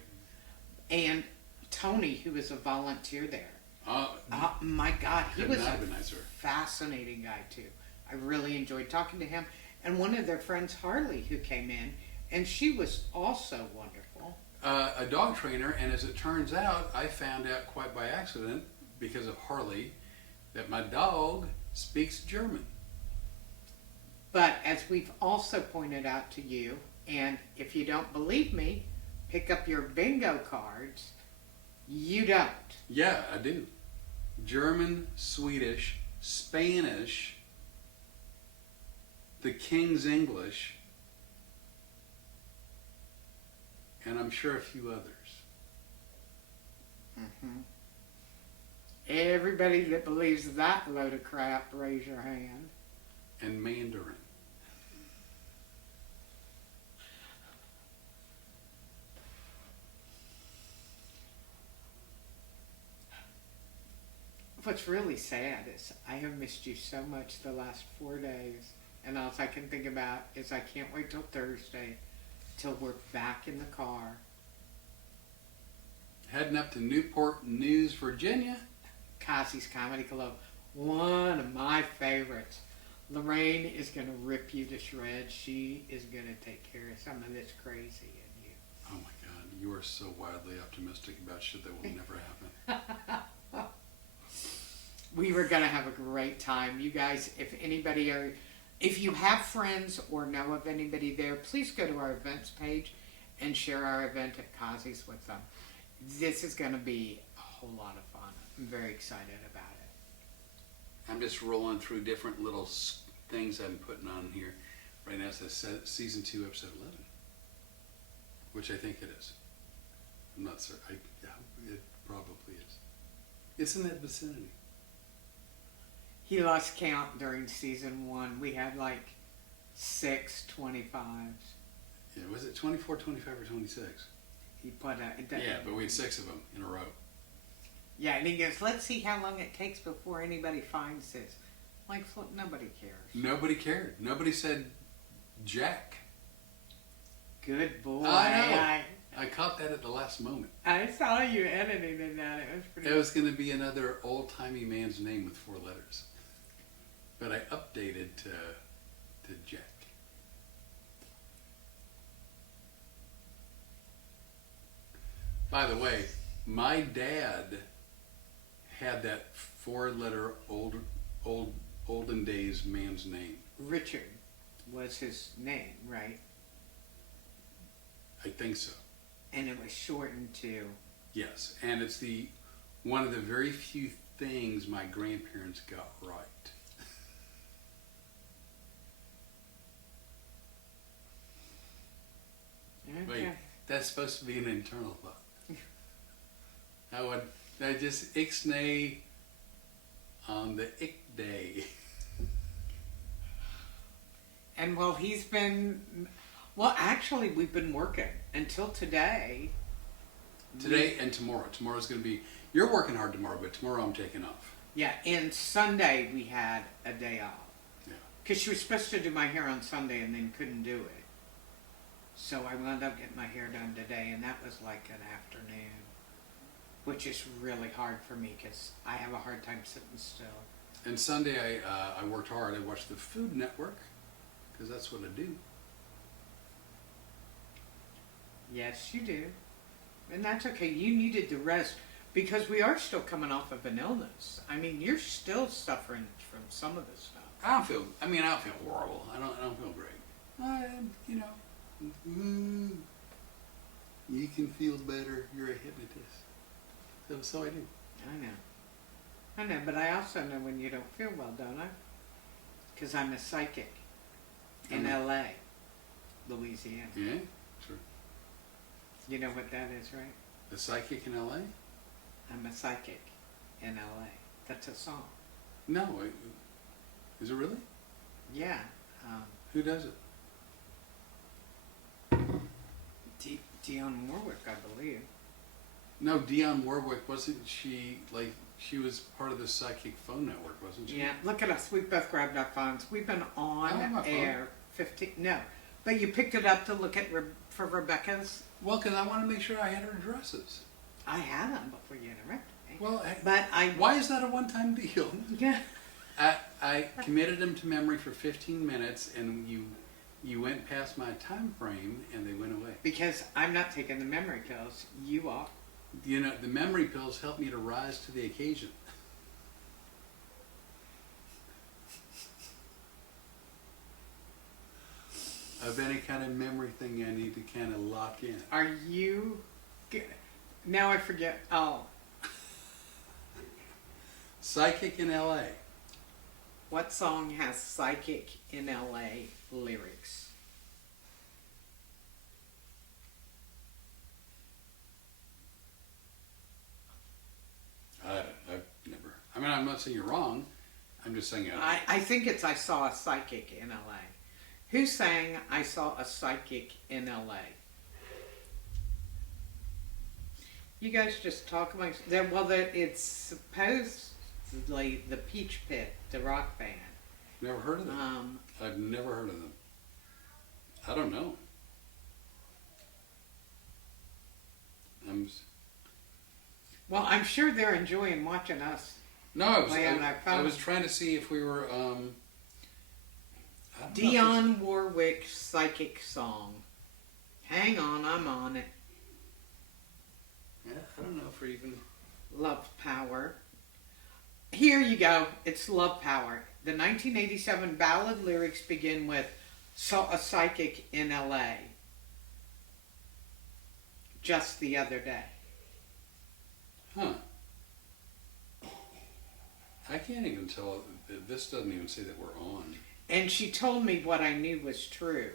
And Tony, who is a volunteer there. Oh, My God, he was not a been nicer. fascinating guy too. I really enjoyed talking to him. And one of their friends, Harley, who came in, and she was also wonderful. A dog trainer, and as it turns out, I found out quite by accident, because of Harley, that my dog speaks German. But as we've also pointed out to you, and if you don't believe me, pick up your bingo cards. You don't. Yeah, I do. German, Swedish, Spanish, the King's English, and I'm sure a few others. Mm-hmm. Everybody that believes that load of crap, raise your hand. And Mandarin. What's really sad is I have missed you so much the last 4 days, and all I can think about is I can't wait till Thursday, till we're back in the car. Heading up to Newport News, Virginia. Cozzy's Comedy Club, one of my favorites. Lorraine is going to rip you to shreds. She is going to take care of some of this crazy in you. Oh my God, you are so wildly optimistic about shit that will never happen. We were going to have a great time. You guys, if you have friends or know of anybody there, please go to our events page and share our event at Cozzy's with them. This is going to be a whole lot of fun. I'm very excited about it. I'm just rolling through different little things I'm putting on here. Right now it says season 2, episode 11, which I think it is. I'm not certain. Yeah, it probably is. It's in that vicinity. He lost count during season 1. We had like 6 25s. Yeah, was it 24, 25, or 26? He put Yeah, but we had 6 of them in a row. Yeah, and he goes, let's see how long it takes before anybody finds this. Like, nobody cares. Nobody cared. Nobody said Jack. Good boy. I know. I caught that at the last moment. I saw you editing in that. It was pretty. It was going to be another old-timey man's name with 4 letters. But I updated to Jack. By the way, my dad had that 4-letter olden days man's name. Richard was his name, right? I think so. And it was shortened to. Yes, and it's one of the very few things my grandparents got right. Okay. That's supposed to be an internal thought. I just ixnay on the ick day. And actually we've been working until today. Today and tomorrow. Tomorrow's going to be, you're working hard tomorrow, but tomorrow I'm taking off. Yeah, and Sunday we had a day off. Yeah. Because she was supposed to do my hair on Sunday and then couldn't do it. So I wound up getting my hair done today, and that was like an afternoon. Which is really hard for me because I have a hard time sitting still. And Sunday I worked hard. I watched the Food Network, because that's what I do. Yes, you do. And that's okay. You needed the rest because we are still coming off of an illness. I mean, you're still suffering from some of this stuff. I don't feel horrible. I don't feel great. You can feel better. You're a hypnotist. So I do. I know, but I also know when you don't feel well, don't I? Because I'm a psychic in LA, Louisiana. Yeah, sure. You know what that is, right? A psychic in LA? I'm a psychic in LA. That's a song. No, is it really? Yeah. Who does it? Dionne Warwick, I believe. No, Dionne Warwick, wasn't she, she was part of the Psychic Phone Network, wasn't she? Yeah, look at us. We both grabbed our phones. We've been on air 15, no. But you picked it up to look at for Rebecca's? Well, because I want to make sure I had her addresses. I had them before you interrupted me. Well, why is that a one-time deal? Yeah. I committed them to memory for 15 minutes, and you went past my time frame, and they went away. Because I'm not taking the memory pills. You are. You know, the memory pills help me to rise to the occasion. Of any kind of memory thing I need to kind of lock in. Are you... Now I forget. Oh. Psychic in LA. What song has Psychic in LA lyrics? I've never. I mean, I'm not saying you're wrong. I'm just saying. I think it's I Saw a Psychic in LA. Who sang I Saw a Psychic in LA? You guys just talk amongst... it's supposedly the Peach Pit, the rock band. Never heard of them. I've never heard of them. I don't know. Well, I'm sure they're enjoying watching us. No, I was trying to see if we were... Dionne Warwick psychic song. Hang on, I'm on it. Yeah, I don't know if we're even... Love Power. Here you go. It's Love Power. The 1987 ballad lyrics begin with Saw a Psychic in LA. Just the other day. Huh. I can't even tell. This doesn't even say that we're on. And she told me what I knew was true.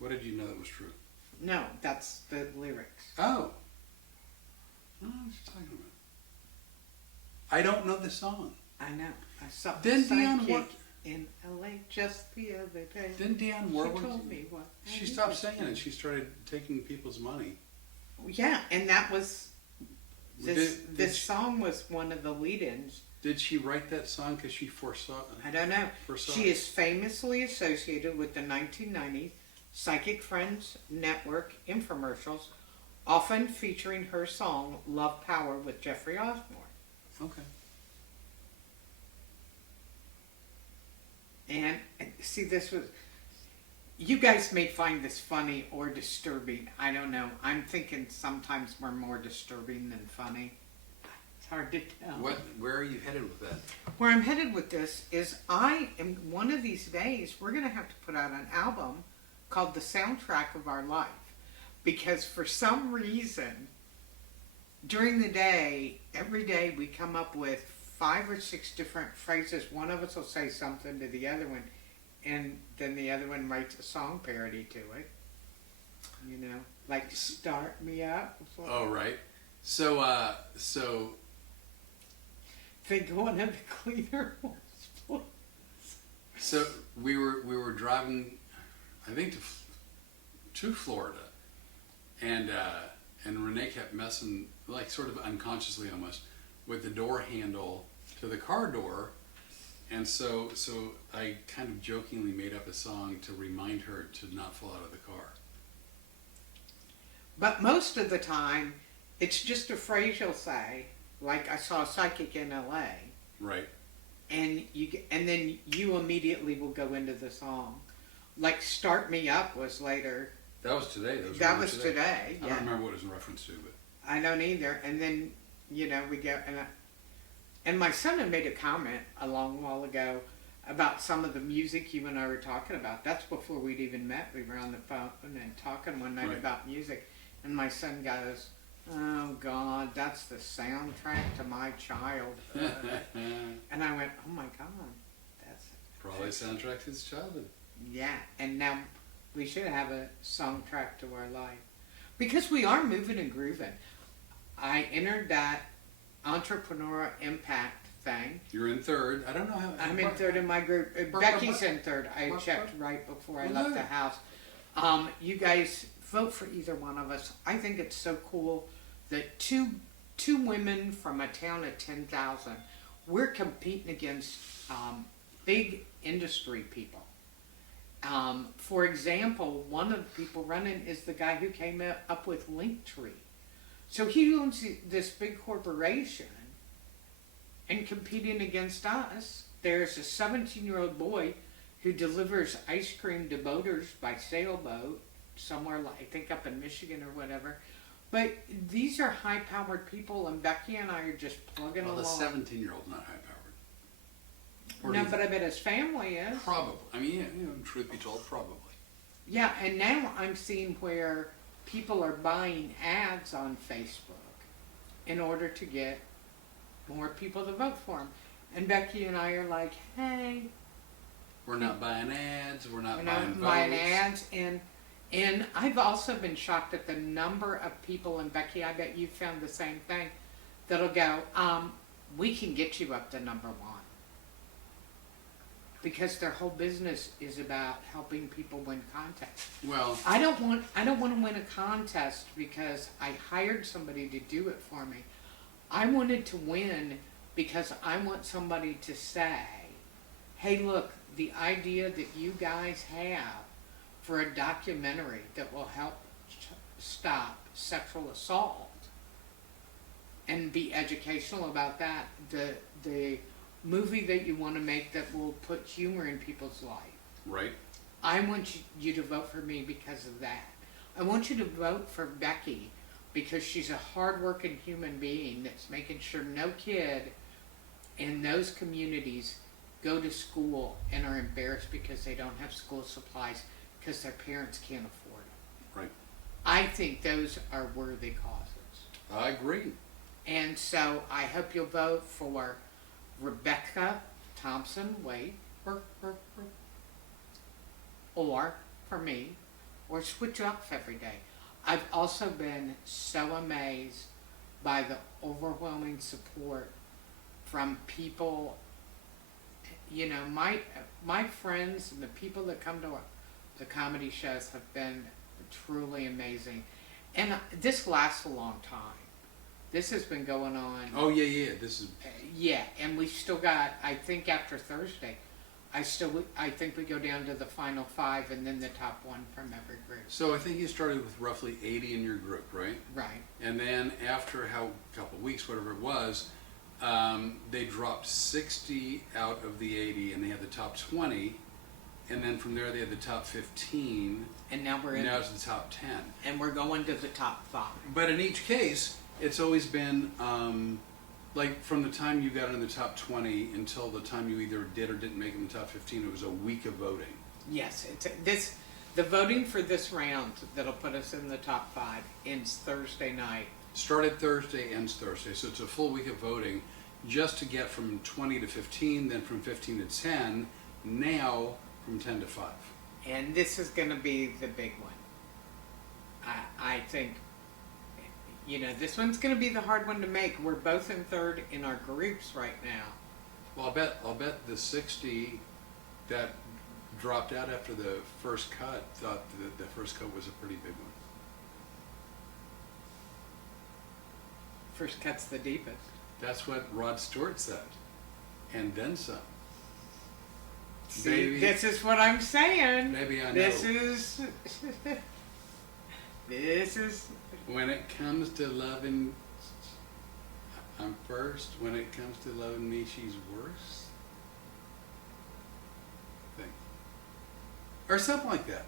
What did you know that was true? No, that's the lyrics. Oh. What are you talking about? I don't know the song. I know. I saw Then Psychic in LA just the other day. Then Dionne Warwick... She told me what... She stopped singing and she started taking people's money. Yeah, and that was... This song was one of the lead-ins. Did she write that song because she foresaw... I don't know. She is famously associated with the 1990 Psychic Friends Network infomercials, often featuring her song Love Power with Jeffrey Osborne. Okay. And see, this was... You guys may find this funny or disturbing. I don't know. I'm thinking sometimes we're more disturbing than funny. It's hard to tell. Where are you headed with that? Where I'm headed with this is one of these days, we're going to have to put out an album called The Soundtrack of Our Life. Because for some reason, during the day, every day we come up with 5 or 6 different phrases. One of us will say something to the other one, and then the other one writes a song parody to it. You know, like start me up. Oh, right. So, Think one of the cleaner ones. so we were driving, I think to Florida, and Renee kept messing, like sort of unconsciously almost, with the door handle to the car door, and so I kind of jokingly made up a song to remind her to not fall out of the car. But most of the time, it's just a phrase you'll say, like I saw a psychic in LA, Right. and then you immediately will go into the song. Like "Start Me Up" was later. That was today. That was today. I Yeah, don't remember what it was in reference to, but I don't either. And then we go and my son had made a comment a long while ago about some of the music you and I were talking about. That's before we'd even met. We were on the phone and talking one night Right. about music, and my son goes, "Oh God, that's the soundtrack to my childhood." And I went, "Oh my God, that's probably a soundtrack to his childhood. yeah." And now we should have a soundtrack to our life because we are moving and grooving. I entered that entrepreneur impact thing. You're in third. I don't know how. I'm in third in my group. Becky's in third. I checked right before I left the house. You guys vote for either one of us. I think it's so cool that two women from a town of 10,000, we're competing against big industry people. For example, one of the people running is the guy who came up with Linktree. So he owns this big corporation, and competing against us, there's a 17-year-old boy who delivers ice cream to boaters by sailboat somewhere, like, I think up in Michigan or whatever. But these are high-powered people, and Becky and I are just plugging Well, along. the 17-year-old's not high-powered. Or do No, you but I bet his family is. Probably. I mean, truth be told, probably. Yeah, and now I'm seeing where people are buying ads on Facebook in order to get more people to vote for them. And Becky and I are like, hey, We're not buying ads. We're not you buying know, votes. buying ads. And I've also been shocked at the number of people, and Becky, I bet you found the same thing, that'll go, we can get you up to number one. Because their whole business is about helping people win contests. Well, I don't want to win a contest because I hired somebody to do it for me. I wanted to win because I want somebody to say, hey, look, the idea that you guys have for a documentary that will help stop sexual assault and be educational about that, the movie that you want to make that will put humor in people's life. right. I want you to vote for me because of that. I want you to vote for Becky because she's a hardworking human being that's making sure no kid in those communities go to school and are embarrassed because they don't have school supplies because their parents can't afford them. Right. I think those are worthy causes. I agree. And so I hope you'll vote for Rebecca Thompson Wade, or for me, or switch up every day. I've also been so amazed by the overwhelming support from people. You know, my friends and the people that come to the comedy shows have been truly amazing. And this lasts a long time. This has been going on. Oh, yeah. This is... Yeah, and we still got, I think after Thursday, I think we go down to the final 5 and then the top 1 from every group. So I think you started with roughly 80 in your group, right? Right. And then after a couple of weeks, whatever it was, they dropped 60 out of the 80 and they had the top 20. And then from there they had the top 15. And now Now it's the top 10. And we're going to the top 5. But in each case, it's always been like from the time you got in the top 20 until the time you either did or didn't make it in the top 15, it was a week of voting. Yes, the voting for this round that'll put us in the top 5 ends Thursday night. Started Thursday, ends Thursday, so it's a full week of voting just to get from 20 to 15, then from 15 to 10, now from 10 to 5. And this is going to be the big one. I think, this one's going to be the hard one to make. We're both in third in our groups right now. Well, I'll bet the 60 that dropped out after the first cut thought that the first cut was a pretty big one. First cut's the deepest. That's what Rod Stewart said, and then some. See, Baby, this is what I'm saying. Maybe I know. This is. When it comes to loving, I'm first. When it comes to loving me, she's worse. Thing. Or something like that.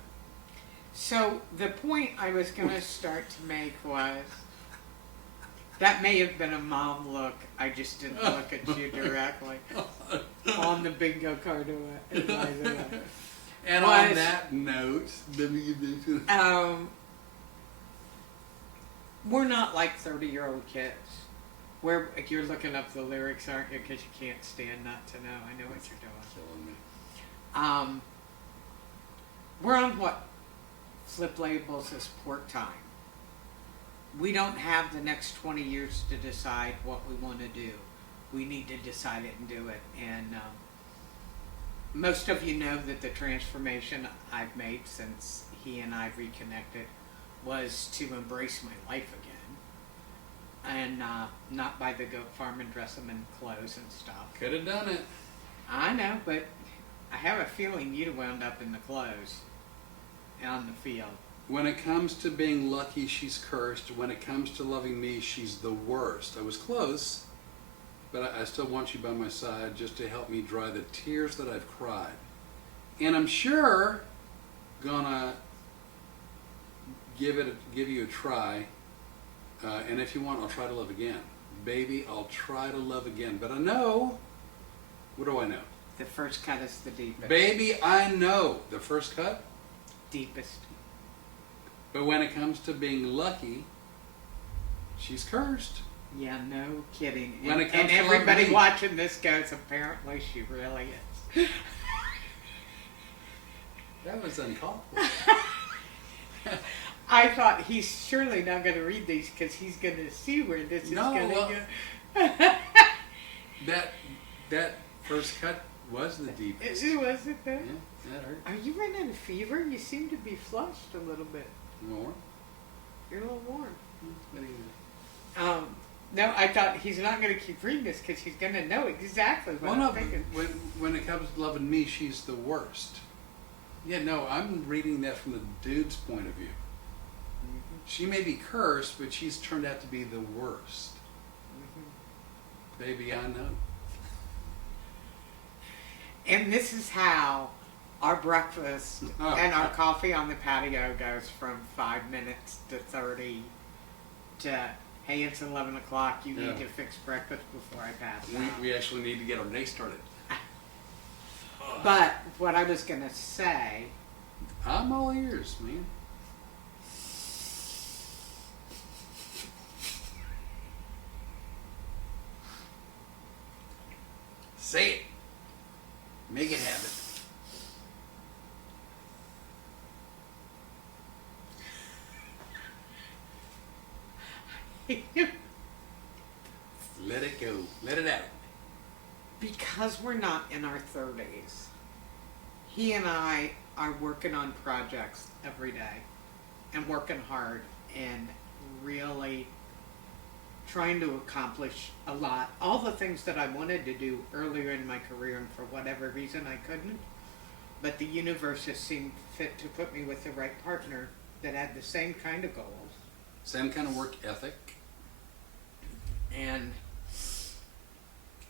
So the point I was going to start to make was, that may have been a mom look. I just didn't look at you directly on the bingo card. And on that note, we're not like 30-year-old kids. Where you're looking up the lyrics, aren't you? Because you can't stand not to know. I know what you're doing. killing me. We're on what Flip labels as port time. We don't have the next 20 years to decide what we want to do. We need to decide it and do it. And most of you know that the transformation I've made since he and I reconnected was to embrace my life again. And not buy the goat farm and dress them in clothes and stuff. Could have done it. I know, but I have a feeling you'd have wound up in the clothes on the field. When it comes to being lucky, she's cursed. When it comes to loving me, she's the worst. I was close, but I still want you by my side just to help me dry the tears that I've cried. And I'm sure gonna give you a try. And if you want, I'll try to love again. Baby, I'll try to love again. But I know, what do I know? The first cut is the deepest. Baby, I know. The first cut? Deepest. But when it comes to being lucky, she's cursed. Yeah, no kidding. When it comes and to everybody loving me. watching this goes, apparently she really is. That was uncalled for. I thought he's surely not going to read these because he's going to see where this is going to go. That first cut was the deepest. Was it though? Yeah, that hurt. Are you running a fever? You seem to be flushed a little bit. More? You're a little warm. What do you know? No, I thought he's not going to keep reading this because he's going to know exactly what I'm thinking. When it comes to loving me, she's the worst. Yeah, no, I'm reading that from the dude's point of view. Mm-hmm. She may be cursed, but she's turned out to be the worst. Mm-hmm. Baby, I know. And this is how our breakfast and our coffee on the patio goes from 5 minutes to 30 to, hey, it's 11 o'clock, you need to fix breakfast before I pass out. We actually need to get our day started. But what I was going to say... I'm all ears, man. Say it. Make it happen. Let it go. Let it out. Because we're not in our 30s, he and I are working on projects every day and working hard and really trying to accomplish a lot. All the things that I wanted to do earlier in my career, and for whatever reason I couldn't. But the universe has seemed fit to put me with the right partner that had the same kind of goals. Same kind of work ethic. And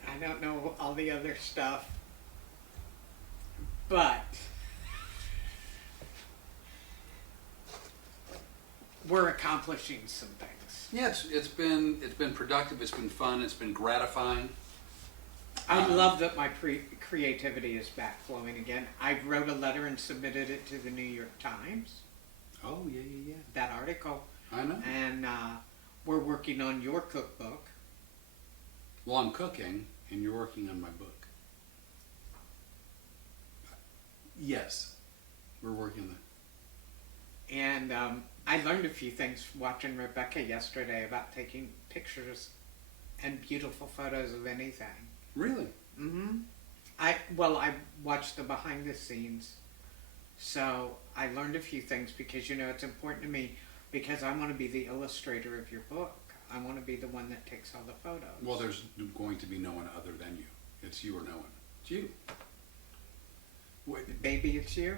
I don't know all the other stuff, but we're accomplishing some things. Yeah, it's been productive. It's been fun. It's been gratifying. I love that my creativity is back flowing again. I wrote a letter and submitted it to the New York Times. Oh yeah. That article. I know. And we're working on your cookbook. Well, I'm cooking, and you're working on my book. Yes, we're working on that. And I learned a few things watching Rebecca yesterday about taking pictures and beautiful photos of anything. Really? Mm-hmm. I watched the behind the scenes, so I learned a few things because it's important to me because I want to be the illustrator of your book. I want to be the one that takes all the photos. Well, there's going to be no one other than you. It's you or no one. It's you. Wait, Baby, it's you.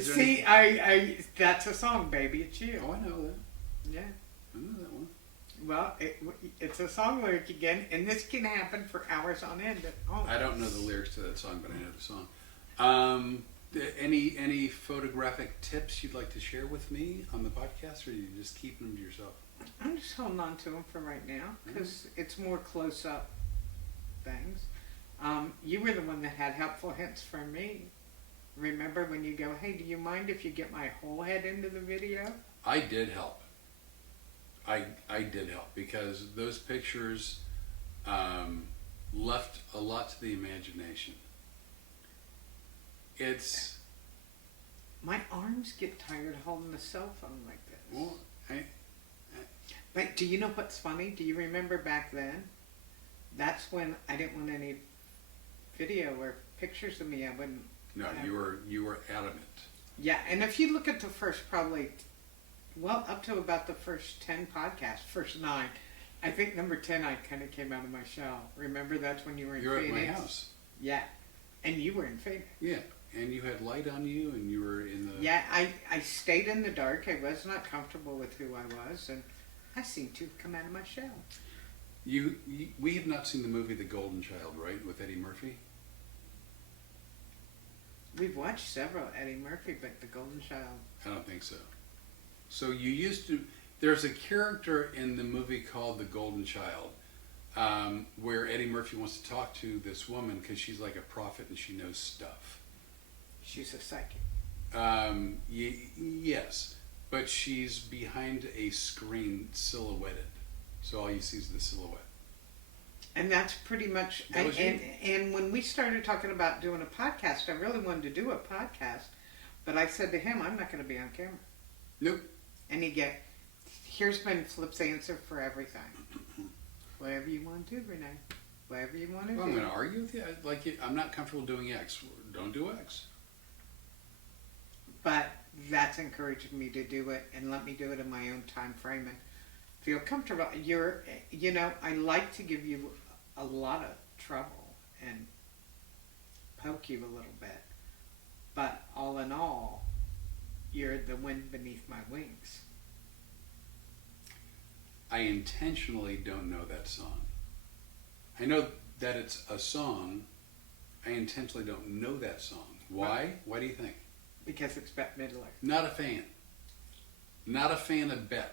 See, I that's a song, Baby, it's you. Oh, I know that. Yeah. I know that one. Well, it's a song lyric again, and this can happen for hours on end at home. I don't know the lyrics to that song, but I know the song. Any photographic tips you'd like to share with me on the podcast, or are you just keeping them to yourself? I'm just holding on to them for right now because it's more close-up things. You were the one that had helpful hints from me. Remember when you go, hey, do you mind if you get my whole head into the video? I did help. I did help because those pictures left a lot to the imagination. It's... My arms get tired holding the cell phone like this. Well, But do you know what's funny? Do you remember back then? That's when I didn't want any video or pictures of me. I wouldn't. No, you were adamant. Yeah, and if you look at the first up to about the first 10 podcasts, first 9, I think number 10 I kind of came out of my shell. Remember that's when you were in You're Phoenix? at my house. Yeah, and you were in Phoenix. Yeah, and you had light on you, and you were in the... Yeah, I stayed in the dark. I was not comfortable with who I was, and I seemed to have come out of my shell. We have not seen the movie The Golden Child, right, with Eddie Murphy? We've watched several Eddie Murphy, but The Golden Child. I don't think so. So you used to... There's a character in the movie called The Golden Child where Eddie Murphy wants to talk to this woman because she's like a prophet and she knows stuff. She's a psychic. Yes, but she's behind a screen silhouetted. So all you see is the silhouette. And that's pretty much, and when we started talking about doing a podcast, I really wanted to do a podcast, but I said to him, I'm not going to be on camera. Nope. And here's been Flip's answer for everything. Whatever you want to do, Renee. Whatever you want to do. I'm going to argue with you. I'm not comfortable doing X. Don't do X. But that's encouraged me to do it and let me do it in my own time frame and feel comfortable. I like to give you a lot of trouble and poke you a little bit. But all in all, you're the wind beneath my wings. I intentionally don't know that song. I know that it's a song. I intentionally don't know that song. Why? Why do you think? Because it's Bette Midler. Not a fan. Not a fan of Bette.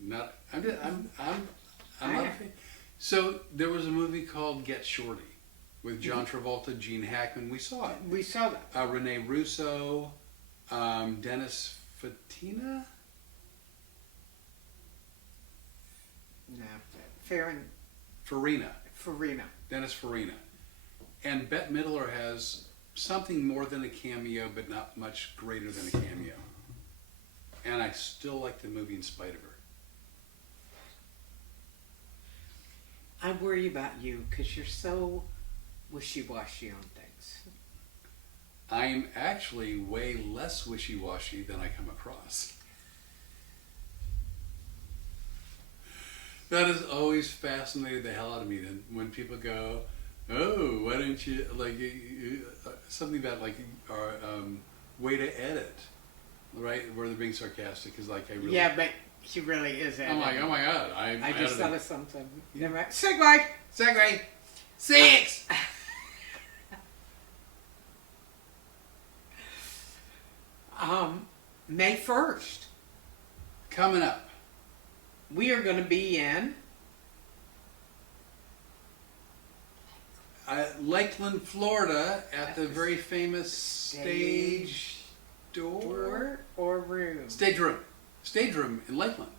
I'm not a fan. So there was a movie called Get Shorty with John Travolta, Gene Hackman. We saw it. We saw that. Rene Russo, Dennis Fatina. No, Farina. Dennis Farina. And Bette Midler has something more than a cameo, but not much greater than a cameo. And I still like the movie in spite of her. I worry about you because you're so wishy-washy on things. I'm actually way less wishy-washy than I come across. That has always fascinated the hell out of me. When people go, oh, why don't you, something about way to edit, right? Where they're being sarcastic is like, I really... Yeah, but he really is editing. Oh my God. I just thought of something. Never mind. Segue! 6! May 1st, Coming up. we are going to be in Lakeland, Florida, at the very famous stage door or room. Stage room in Lakeland.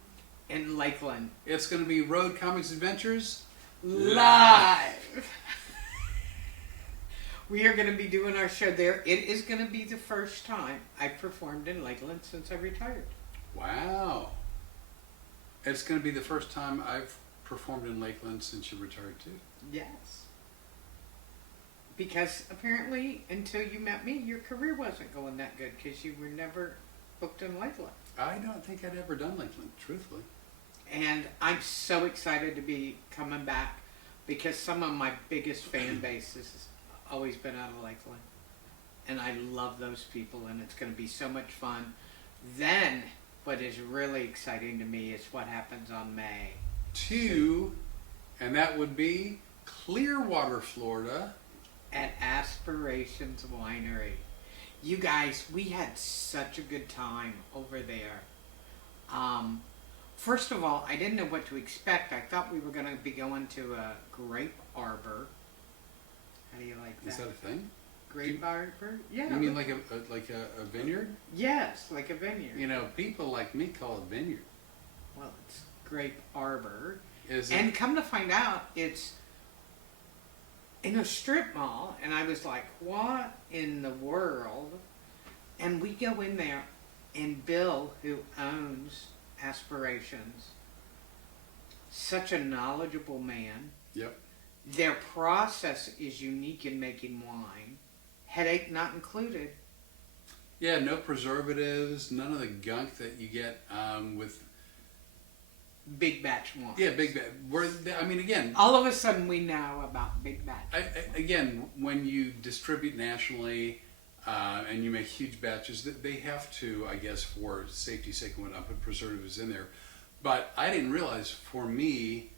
In Lakeland. It's going to be Road Comics Adventures Live! We are going to be doing our show there. It is going to be the first time I've performed in Lakeland since I retired. Wow. It's going to be the first time I've performed in Lakeland since you retired too. Yes. Because apparently, until you met me, your career wasn't going that good because you were never booked in Lakeland. I don't think I'd ever done Lakeland, truthfully. And I'm so excited to be coming back because some of my biggest fan base has always been out of Lakeland. And I love those people, and it's going to be so much fun. Then, what is really exciting to me is what happens on May 2, and that would be Clearwater, Florida. At Aspirations Winery. You guys, we had such a good time over there. First of all, I didn't know what to expect. I thought we were going to be going to a grape arbor. How do you like that? Is that a thing? Grape arbor? Yeah. You mean like a vineyard? Yes, like a vineyard. You know, people like me call it vineyard. Well, it's grape arbor. Is it? And come to find out, it's in a strip mall, and I was like, what in the world? And we go in there, and Bill, who owns Aspirations, such a knowledgeable man. Yep. Their process is unique in making wine. Headache not included. Yeah, no preservatives, none of the gunk that you get with... Big batch wine. Yeah, big batch. I mean, again... All of a sudden we know about big batch. Again, when you distribute nationally and you make huge batches, they have to, I guess, for safety's sake and whatnot, put preservatives in there. But I didn't realize, for me,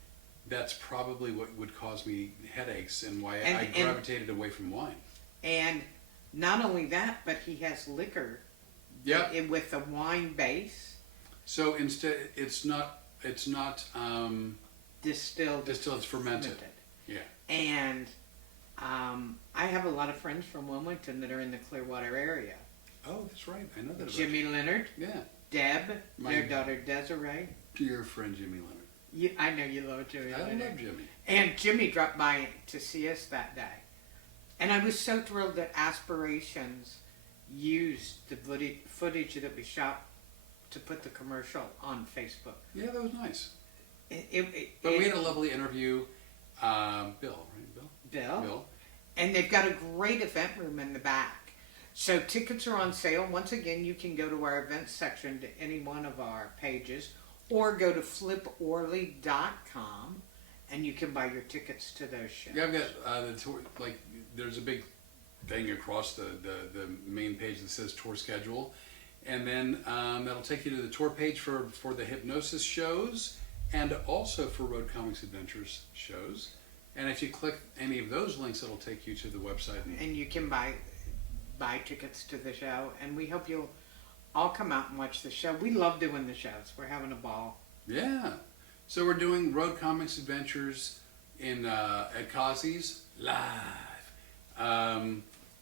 that's probably what would cause me headaches and why I gravitated away from wine. And not only that, but he has liquor. Yep. With the wine base. So instead, it's not distilled. It's fermented. Yeah. And I have a lot of friends from Wilmington that are in the Clearwater area. Oh, that's right. I know that about Jimmy Leonard. Yeah. Deb, their daughter Desiree. Dear friend Jimmy Leonard. I know you love Jimmy Leonard. I love Jimmy. And Jimmy dropped by to see us that day. And I was so thrilled that Aspirations used the footage that we shot to put the commercial on Facebook. Yeah, that was nice. But we had a lovely interview. Bill, right? Bill. And they've got a great event room in the back. So tickets are on sale. Once again, you can go to our events section to any one of our pages or go to fliporley.com and you can buy your tickets to those shows. Yeah, I've got the tour, like, there's a big thing across the main page that says tour schedule. And then that'll take you to the tour page for the Hypnosis shows and also for Road Comics Adventures shows. And if you click any of those links, it'll take you to the website. And you can buy tickets to the show. And we hope you'll all come out and watch the show. We love doing the shows. We're having a ball. Yeah. So we're doing Road Comics Adventures at Cozzy's live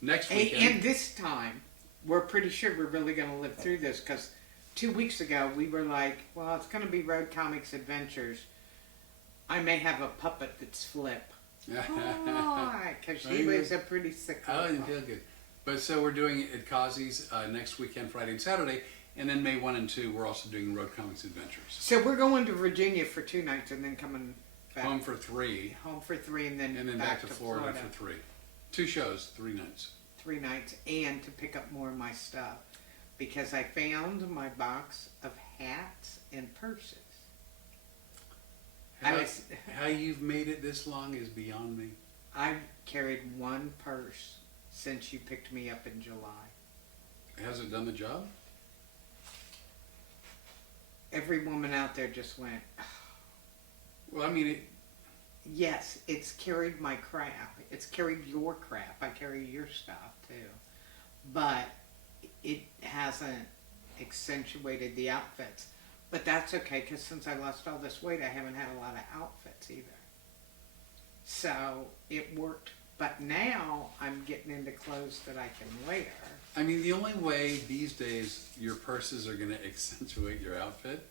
next weekend. And this time, we're pretty sure we're really going to live through this because 2 weeks ago we were like, well, it's going to be Road Comics Adventures. I may have a puppet that's Flip. Because she was a pretty sick Oh, you feel good. But so we're doing it at Cozzy's next weekend, Friday and Saturday. And then May 1 and 2, we're also doing Road Comics Adventures. So we're going to Virginia for 2 nights and then coming back. Home for 3. Home for 3 and then back to Florida for 3. 2 shows, 3 nights. 3 nights, and to pick up more of my stuff because I found my box of hats and purses. How you've made it this long is beyond me. I've carried 1 purse since you picked me up in July. Has it done the job? Every woman out there just went, oh. Well, I mean, Yes, it's carried my crap. It's carried your crap. I carry your stuff too. But it hasn't accentuated the outfits. But that's okay because since I lost all this weight, I haven't had a lot of outfits either. So it worked. But now I'm getting into clothes that I can wear. I mean, the only way these days your purses are going to accentuate your outfit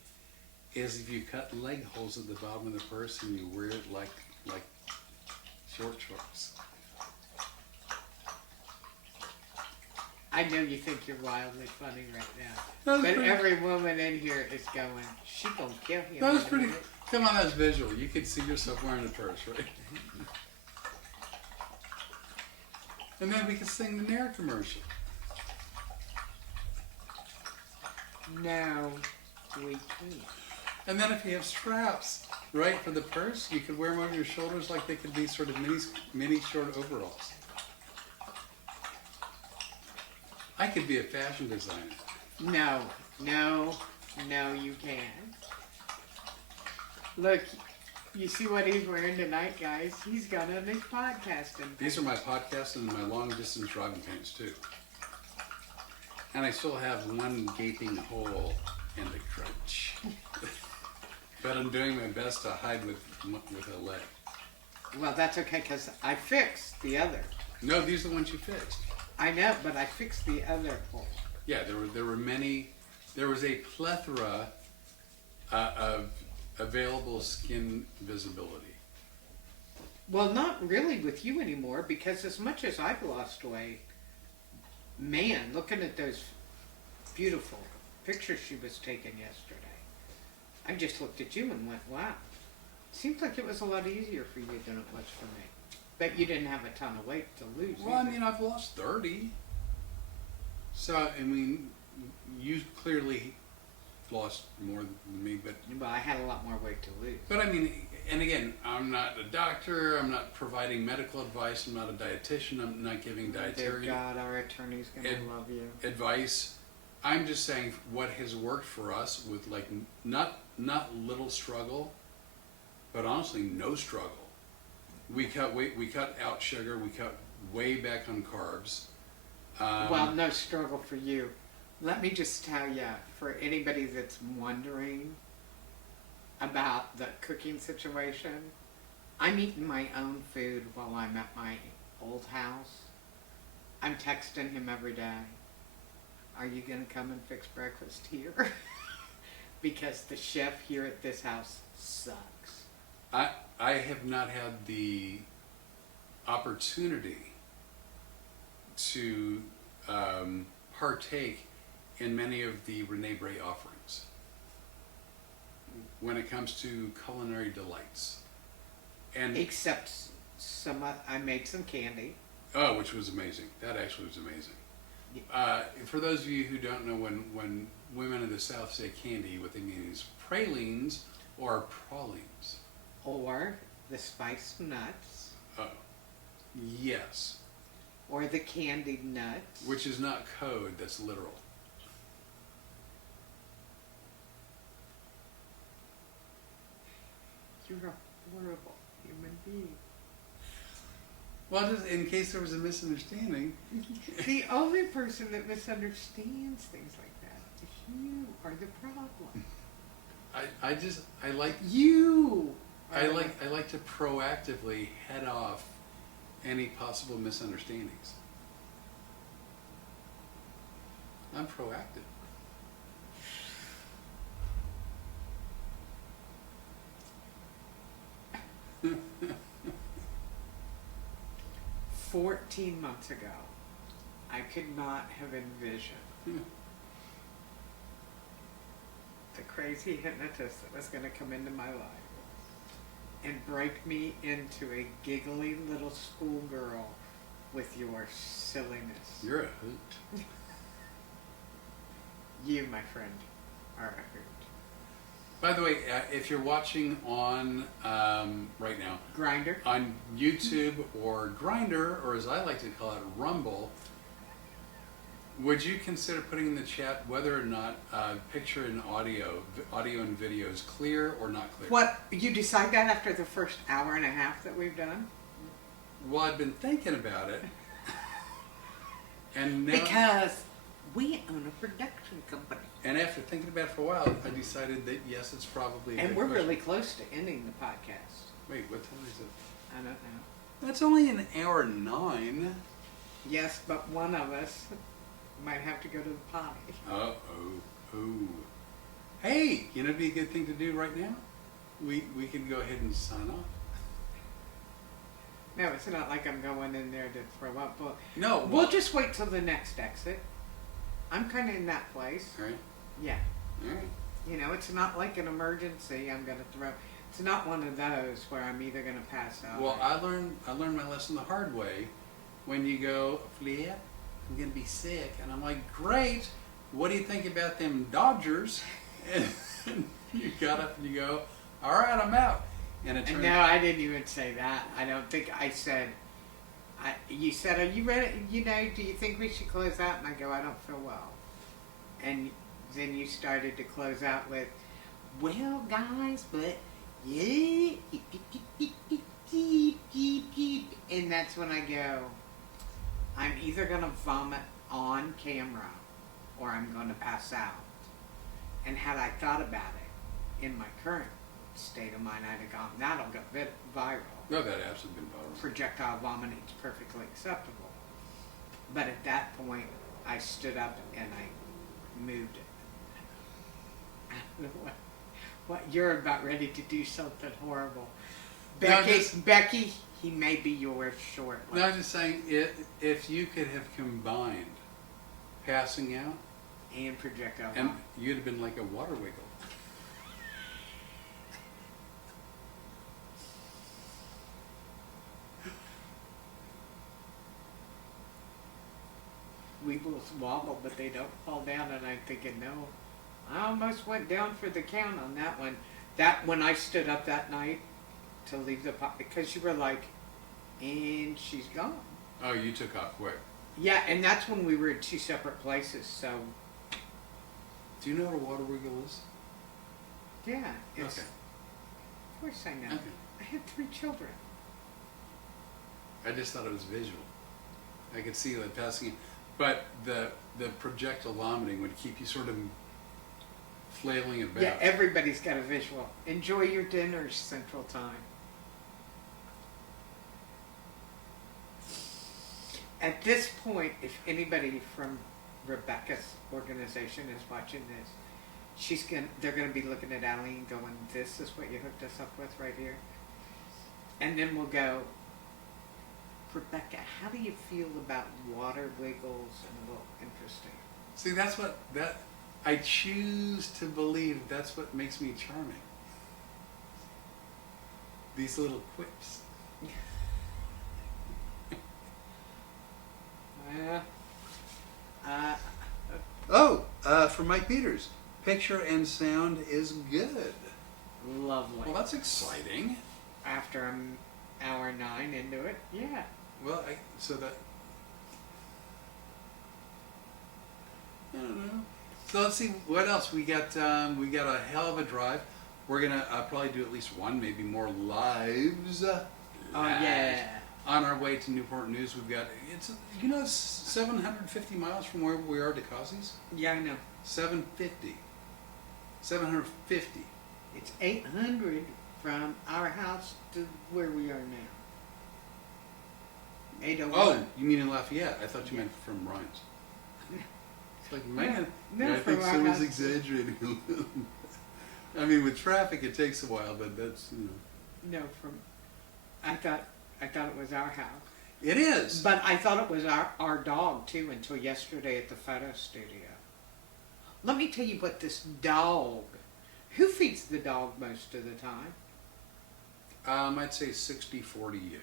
is if you cut leg holes at the bottom of the purse and you wear it like short shorts. I know you think you're wildly funny right now. That was But pretty- every woman in here is going, she gonna kill him. That was in a pretty. minute." Come on, that's visual. You could see yourself wearing a purse, right? And then we can sing the Nair commercial. No, we can't. And then if you have straps, right, for the purse, you could wear them over your shoulders like they could be sort of mini short overalls. I could be a fashion designer. No, you can't. Look, you see what he's wearing tonight, guys? He's got on his podcasting. These are my podcasts and my long distance jogging pants too. And I still have one gaping hole in the crotch. But I'm doing my best to hide with a leg. Well, that's okay, because I fixed the other. No, these are the ones you fixed. I know, but I fixed the other hole. Yeah, there were many. There was a plethora of available skin visibility. Well, not really with you anymore, because as much as I've lost weight, man, looking at those beautiful pictures she was taking yesterday, I just looked at you and went, wow. Seems like it was a lot easier for you than it was for me. But you didn't have a ton of weight to lose. Well, I either. mean, I've lost 30. So, I mean, you clearly lost more than me, but Well, I had a lot more weight to lose. I mean, and again, I'm not a doctor, I'm not providing medical advice, I'm not a dietitian, I'm not giving Dear dietary God, our attorney's gonna Ed- love you. advice. I'm just saying what has worked for us with like not little struggle, but honestly no struggle. We cut out sugar, we cut way back on carbs. Well, no struggle for you. Let me just tell you, for anybody that's wondering about the cooking situation, I'm eating my own food while I'm at my old house. I'm texting him every day. Are you going to come and fix breakfast here? Because the chef here at this house sucks. I have not had the opportunity to partake in many of the Rene Bray offerings when it comes to culinary delights. And Except I made some candy. oh, which was amazing. That actually was amazing. For those of you who don't know, when women in the South say candy, what they mean is pralines or pralines. Or the spiced nuts. Oh, yes. Or the candied nuts. Which is not code, that's literal. You're a horrible human being. Well, just in case there was a misunderstanding. The only person that misunderstands things like that is you are the problem. I like You. I like to proactively head off any possible misunderstandings. I'm proactive. "14 months ago, I could not have envisioned the crazy hypnotist that was going to come into my life and break me into a giggly little schoolgirl with your silliness. You're a hoot. You, my friend, are a hoot. By the way, if you're watching on right now Grinder. on YouTube or Grindr, or as I like to call it, Rumble, would you consider putting in the chat whether or not picture and audio and video is clear or not clear? What, you decide that after the first hour and a half that we've done? Well, I've been thinking about it, and now, Because we own a production company. and after thinking about it for a while, I decided that yes, it's probably. A And good we're question. really close to ending the podcast. Wait, what time is it? I don't know. That's only an hour 9. Yes, but one of us might have to go to the potty. Oh. Hey, you know, it'd be a good thing to do right now. We can go ahead and sign off. No, it's not like I'm going in there to throw up. No, We'll just wait till the next exit. I'm kind of in that place. Right? Yeah. All right. You know, it's not like an emergency. I'm gonna throw. It's not one of those where I'm either gonna pass out. Well, I learned my lesson the hard way. When you go, Flip, I'm gonna be sick, and I'm like, great. What do you think about them Dodgers? And you got up and you go, all right, I'm out. And it And turns. no, I didn't even say that. I don't think I said. You said, are you ready? You know, do you think we should close out? And I go, I don't feel well. And then you started to close out with, well, guys, but yeah, and that's when I go, I'm either gonna vomit on camera or I'm gonna pass out. And had I thought about it in my current state of mind, I'd have gone, that'll go viral. No, that absolutely been viral. Projectile vomiting is perfectly acceptable. But at that point, I stood up and I moved it. I don't know what you're about ready to do something horrible. Becky, he may be yours shortly. No, I'm just saying, if you could have combined passing out, And projectile and vomiting. you'd have been like a water wiggle. Weebles wobble, but they don't fall down, and I'm thinking, no. I almost went down for the count on that one. That when I stood up that night to leave the pot, because you were like, and she's gone. Oh, you took off quick. Yeah, and that's when we were in two separate places. So Do you know what a water wiggle is? yeah, it's. Okay. Of course I know. Okay. I had 3 children. I just thought it was visual. I could see like passing, but the projectile vomiting would keep you sort of flailing about. Yeah, everybody's got a visual. Enjoy your dinners, Central Time. At this point, if anybody from Rebecca's organization is watching this, they're gonna be looking at Allie and going, "This is what you hooked us up with right here," and then we'll go, "Rebecca, how do you feel about water wiggles and a little interesting?" See, that's what I choose to believe that's what makes me charming. These little quips. From Mike Peters. Picture and sound is good. Lovely. Well, that's exciting. After I'm hour 9 into it, yeah. Well, I don't know. So let's see what else we got. We got a hell of a drive. We're gonna probably do at least one, maybe more lives. Oh yeah. On our way to Newport News, we've got it's 750 miles from where we are to Cozzy's. Yeah, I know. 750. 750. It's 800 from our house to where we are now. 801. Oh, you mean in Lafayette? I thought you meant from Ryan's. It's like, man, No, I from think our someone's house. exaggerating a little. I mean, with traffic, it takes a while, but that's No, from. I thought it was our house. It is. But I thought it was our dog too until yesterday at the photo studio. Let me tell you what this dog. Who feeds the dog most of the time? I'd say 60-40 you.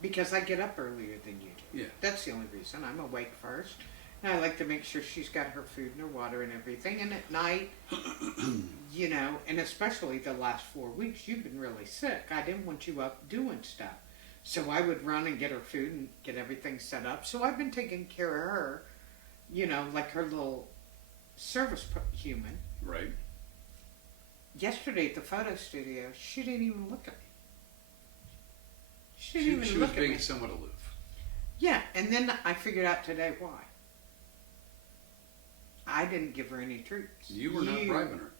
Because I get up earlier than you do. Yeah. That's the only reason. I'm awake first. And I like to make sure she's got her food and her water and everything. And at night, and especially the last 4 weeks, you've been really sick. I didn't want you up doing stuff. So I would run and get her food and get everything set up. So I've been taking care of her, like her little service human. Right. Yesterday at the photo studio, she didn't even look at me. She She didn't even was look at being me. somewhat aloof. Yeah, and then I figured out today why. I didn't give her any treats. You were not bribing her.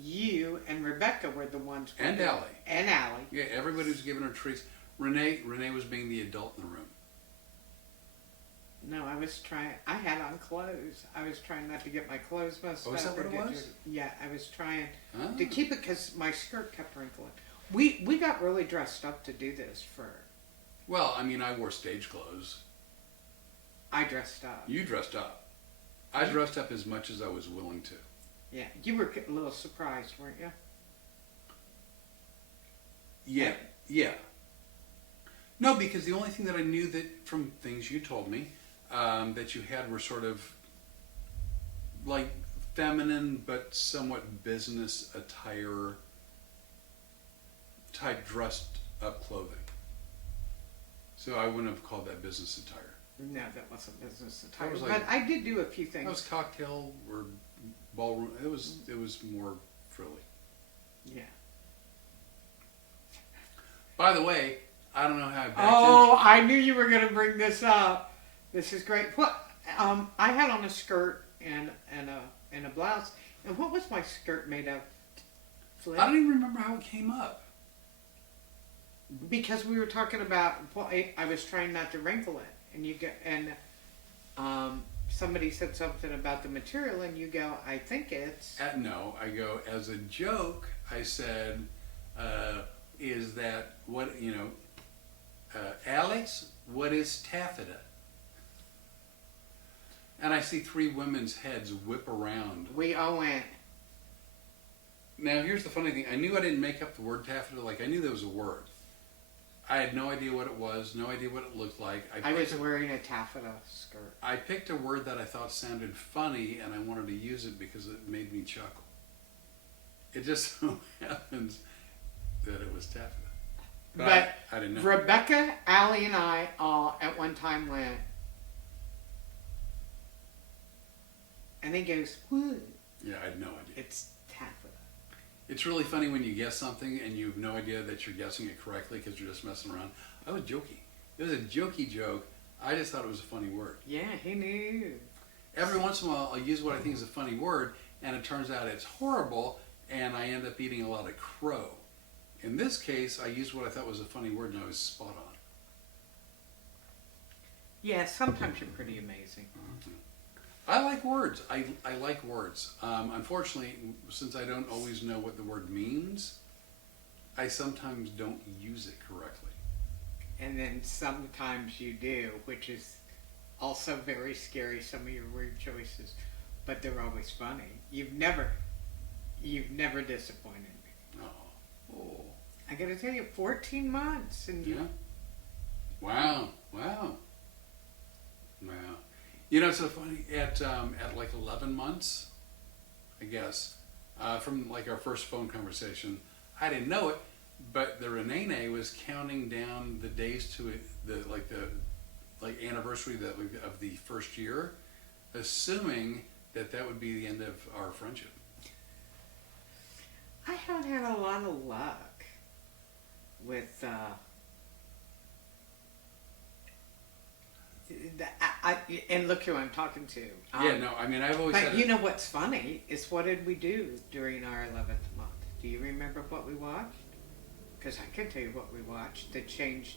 You and Rebecca were the ones. And Allie. And Allie. Yeah, everybody was giving her treats. Renee was being the adult in the room. No, I was trying. I had on clothes. I was trying not to get my clothes messed up. Oh, is that what or it get was? dirty. Yeah, I was trying Ah. to keep it because my skirt kept wrinkling. We got really dressed up to do this for. Well, I mean, I wore stage clothes. I dressed up. You dressed up. I dressed up as much as I was willing to. Yeah, you were a little surprised, weren't you? Yeah, yeah. No, because the only thing that I knew that from things you told me that you had were sort of like feminine but somewhat business attire type dressed up clothing. So I wouldn't have called that business attire. No, that wasn't business attire. was But like- I did do a few things. That was cocktail or ballroom. It was more frilly. Yeah. By the way, I don't know how I backed Oh, I knew you were going to bring this up. This is great. What? I had on a skirt and a blouse. And what was my skirt made of? Flip? I don't even remember how it came up. Because we were talking about. Well, I was trying not to wrinkle it, and you go and somebody said something about the material, and you go, I think it's. No, I go, as a joke, I said, is that what, Alex, what is taffeta? And I see three women's heads whip around. We all went. Now, here's the funny thing. I knew I didn't make up the word taffeta. Like, I knew there was a word. I had no idea what it was, no idea what it looked like. I was wearing a taffeta skirt. I picked a word that I thought sounded funny, and I wanted to use it because it made me chuckle. It just so happens that it was taffeta. But I didn't know. Rebecca, Allie, and I all at one time went. And he goes, "What?" Yeah, I had no idea. It's taffeta. It's really funny when you guess something and you have no idea that you're guessing it correctly because you're just messing around. I was joking. It was a jokey joke. I just thought it was a funny word. Yeah, he knew. Every once in a while, I'll use what I think is a funny word, and it turns out it's horrible, and I end up eating a lot of crow. In this case, I used what I thought was a funny word, and I was spot on. Yeah, sometimes you're pretty amazing. I like words. I like words. Unfortunately, since I don't always know what the word means, I sometimes don't use it correctly. And then sometimes you do, which is also very scary, some of your word choices. But they're always funny. You've never disappointed me. Oh. I gotta tell you, 14 months and Yeah. Wow. You know, it's so funny. At like 11 months, I guess, from like our first phone conversation, I didn't know it, but the Renee was counting down the days to it, the anniversary of the first year, assuming that would be the end of our friendship. I haven't had a lot of luck with and look who I'm talking to. Yeah, no, I mean, I've always But had you know what's funny is what did we do during our 11th month? Do you remember what we watched? Because I can tell you what we watched that changed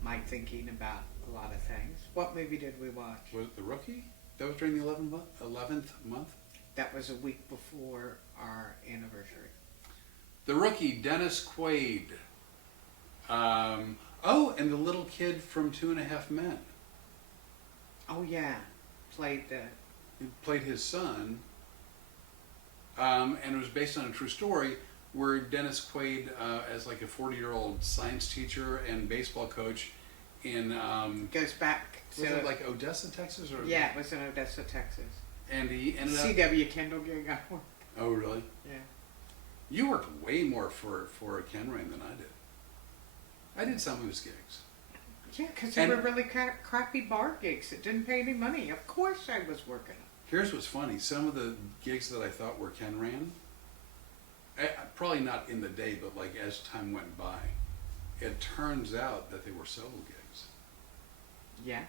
my thinking about a lot of things. What movie did we watch? Was it The Rookie? That was during the 11th month? That was a week before our anniversary. The Rookie, Dennis Quaid. Oh, and the little kid from 2.5 Men. Oh yeah, played the. He played his son, and it was based on a true story where Dennis Quaid, as like a 40-year-old science teacher and baseball coach in, Goes back to. was it like Odessa, Texas? Or Yeah, it was in Odessa, Texas. And he ended up... C.W. Kendall gig I worked. Oh, really? Yeah. You worked way more for Ken Rain than I did. I did some of his gigs. Yeah, because they were really crappy bar gigs that didn't pay any money. Of course I was working. Here's what's funny. Some of the gigs that I thought were Ken Ran, probably not in the day, but like as time went by, it turns out that they were solo gigs. Yeah.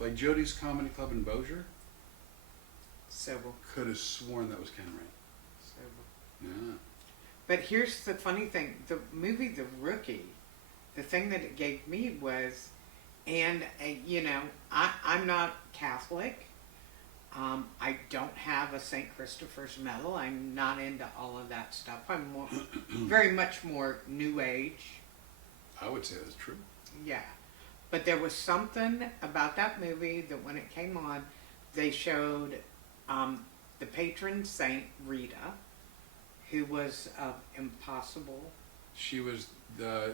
Like Jody's Comedy Club in Bossier, Civil. could have sworn that was Ken Rain. Civil. Yeah. But here's the funny thing. The movie The Rookie, the thing that it gave me was, and I'm not Catholic. I don't have a St. Christopher's medal. I'm not into all of that stuff. I'm more, very much more New Age. I would say that's true. Yeah. But there was something about that movie that when it came on, they showed the patron saint Rita, who was impossible. She was the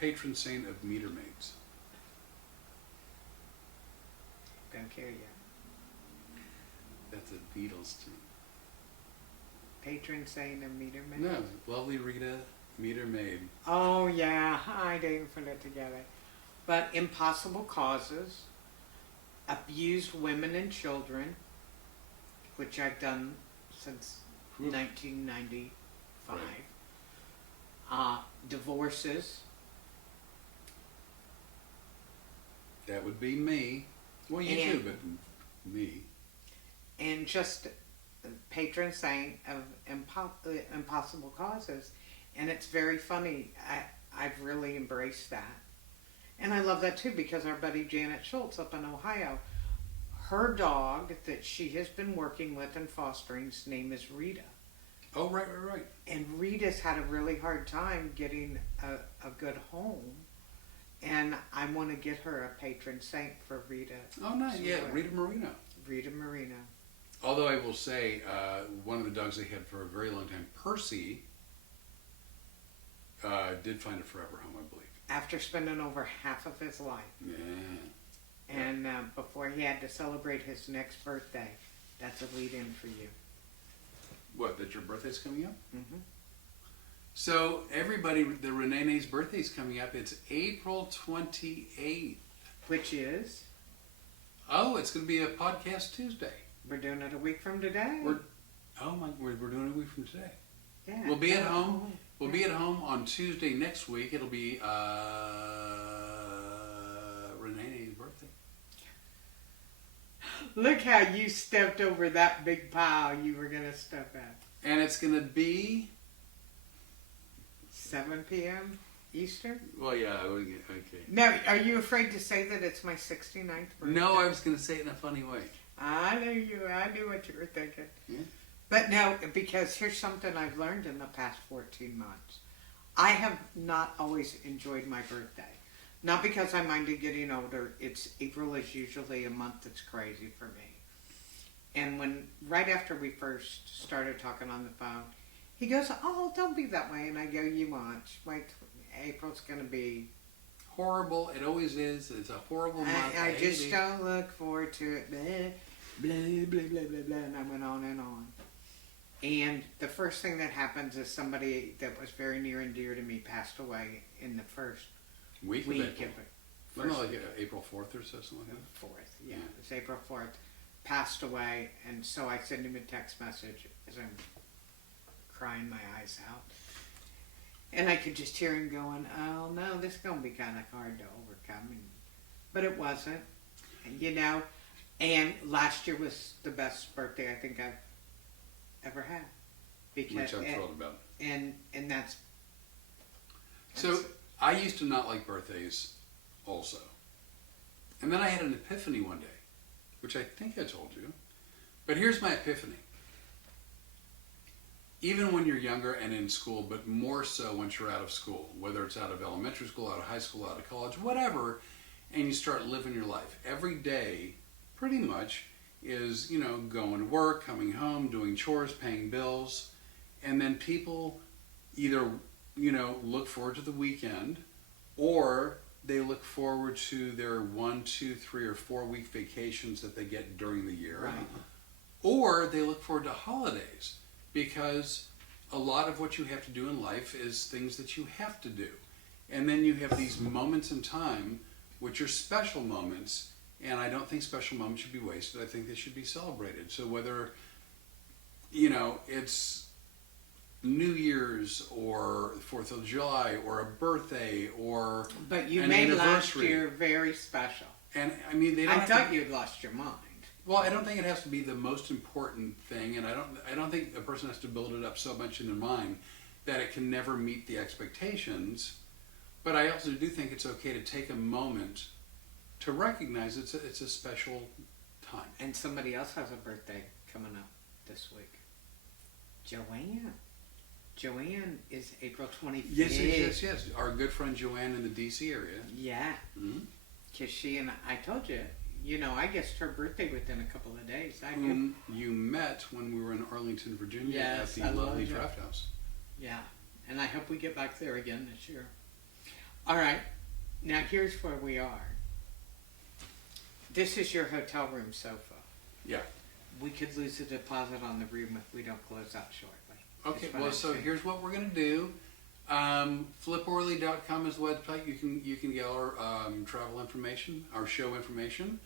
patron saint of meter maids. Don't care yet. That's a Beatles tune. Patron saint of meter maid. No, lovely Rita, meter maid. Oh yeah, I didn't put it together. But impossible causes, abused women and children, which I've done since 1995. Right. Divorces. That would be me. Well, you too, but me. And just patron saint of impossible causes. And it's very funny. I've really embraced that. And I love that too, because our buddy Janet Schultz up in Ohio, her dog that she has been working with and fostering's name is Rita. Oh, right. And Rita's had a really hard time getting a good home. And I want to get her a patron saint for Rita. Oh, nice. Yeah, Rita Marino. Rita Marino. Although I will say, one of the dogs they had for a very long time, Percy, did find a forever home, I believe. After spending over half of his life. Yeah. And before he had to celebrate his next birthday. That's a lead-in for you. What, that your birthday's coming up? Mm-hmm. So, everybody, the Renee's birthday's coming up. It's April 28th. Which is? Oh, it's going to be a podcast Tuesday. We're doing it a week from today. We're doing it a week from today. Yeah. We'll be at home. We'll be at home on Tuesday next week. It'll be Renee's birthday. Look how you stepped over that big pile you were going to step at. And it's going to be 7 p.m. Eastern? Well, yeah, okay. Now, are you afraid to say that it's my 69th birthday? No, I was going to say it in a funny way. I knew what you were thinking. Yeah. But no, because here's something I've learned in the past 14 months. I have not always enjoyed my birthday. Not because I minded getting older. April is usually a month that's crazy for me. And right after we first started talking on the phone, he goes, "Oh, don't be that way." And I go, "You watch. Wait, April's going to be horrible. It always is. It's a horrible month. I just don't look forward to it." Blah, blah, blah, blah, blah, blah. And I went on and on. And the first thing that happens is somebody that was very near and dear to me passed away in the first week of April. it. Wasn't it like April 4th or so, something like that? 4th, yeah. It was April 4th. Passed away, and so I sent him a text message as I'm crying my eyes out. And I could just hear him going, "Oh no, this is going to be kind of hard to overcome." But it wasn't. And, and last year was the best birthday I think I've ever had. Which I'm thrilled about. And that's... So, I used to not like birthdays also. And then I had an epiphany one day, which I think I told you. But here's my epiphany. Even when you're younger and in school, but more so once you're out of school, whether it's out of elementary school, out of high school, out of college, whatever, and you start living your life. Every day, pretty much, is, going to work, coming home, doing chores, paying bills, and then people either, look forward to the weekend, or they look forward to their 1, 2, 3, or 4 week vacations that they get during the year. Right. Or they look forward to holidays, because a lot of what you have to do in life is things that you have to do. And then you have these moments in time, which are special moments, and I don't think special moments should be wasted. I think they should be celebrated. So whether, it's New Year's or 4th of July or a birthday or But you an made last anniversary. year very special. And I mean, they don't I have thought to, you'd lost your mind. well, I don't think it has to be the most important thing, and I don't think a person has to build it up so much in their mind that it can never meet the expectations. But I also do think it's okay to take a moment to recognize it's a special time. And somebody else has a birthday coming up this week. Joanne is April 25th. Yes. Our good friend Joanne in the D.C. area. Yeah. Mm-hmm. Because she and I told you, you know, I guessed her birthday within a couple of days. Whom you met when we were in Arlington, Virginia Yes, at I the love lovely it. Draft House. Yeah, and I hope we get back there again this year. All right, now here's where we are. This is your hotel room sofa. Yeah. We could lose the deposit on the room if we don't close out shortly. Okay, That's what well, I'm so saying. here's what we're going to do. Fliporly.com is the website. You can get our travel information, our show information.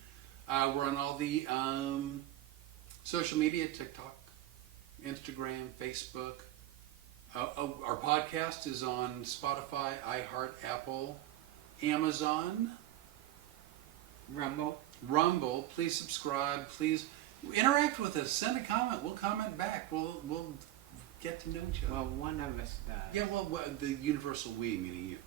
We're on all the social media, TikTok, Instagram, Facebook. Our podcast is on Spotify, iHeart, Apple, Amazon, Rumble. Please subscribe. Please interact with us. Send a comment. We'll comment back. We'll get to know each other. Well, one of us does. Yeah, well, the universal we, meaning you.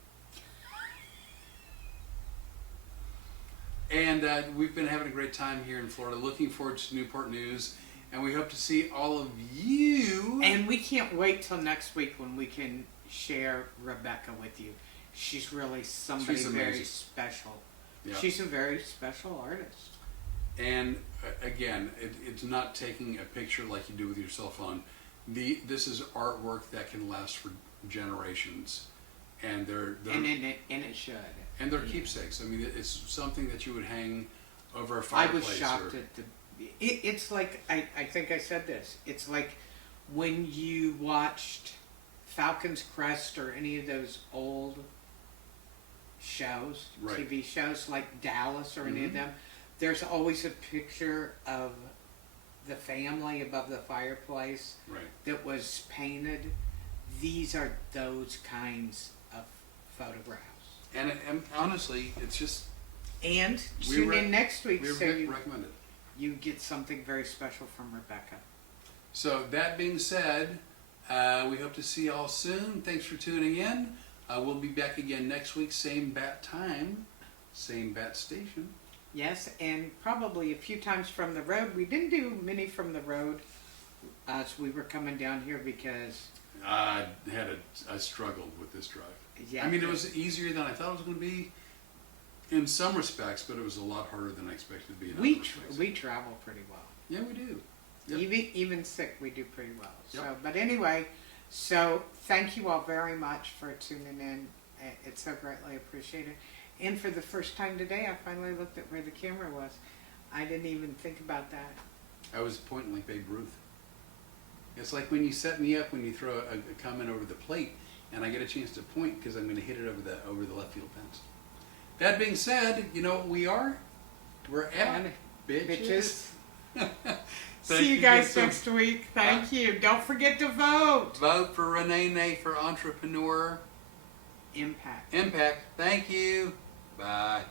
And we've been having a great time here in Florida. Looking forward to Newport News. And we hope to see all of you. And we can't wait till next week when we can share Rebecca with you. She's really somebody She's very amazing. special. Yeah. She's a very special artist. And again, it's not taking a picture like you do with your cell phone. This is artwork that can last for generations. And And it should. and they're keepsakes. I mean, it's something that you would hang over a I fireplace. was shocked at the. It's like I think I said this. It's like when you watched Falcon's Crest or any of those old shows, Right. TV shows like Dallas or any of Mhm. them. There's always a picture of the family above the fireplace Right. that was painted. These are those kinds of photographs. And honestly, it's just And We tune re- in next week we so you recommend it. you get something very special from Rebecca. So that being said, we hope to see you all soon. Thanks for tuning in. We'll be back again next week, same bat time, same bat station. Yes, and probably a few times from the road. We didn't do many from the road as we were coming down here because I struggled with this drive. yeah, I mean, it was easier than I thought it was going to be in some respects, but it was a lot harder than I expected it to be in other respects. we travel pretty well. Yeah, we do. Yep. Even sick, we do pretty well. Yep. So, but anyway, so thank you all very much for tuning in. It's so greatly appreciated. And for the first time today, I finally looked at where the camera was. I didn't even think about that. I was pointing like Babe Ruth. It's like when you set me up when you throw a comment over the plate, and I get a chance to point because I'm going to hit it over the left field fence. That being said, you know what we are? We're at bitches. See you guys next week. Thank you. Don't forget to vote. Vote for Renee for Entrepreneur Impact. Impact. Thank you. Bye.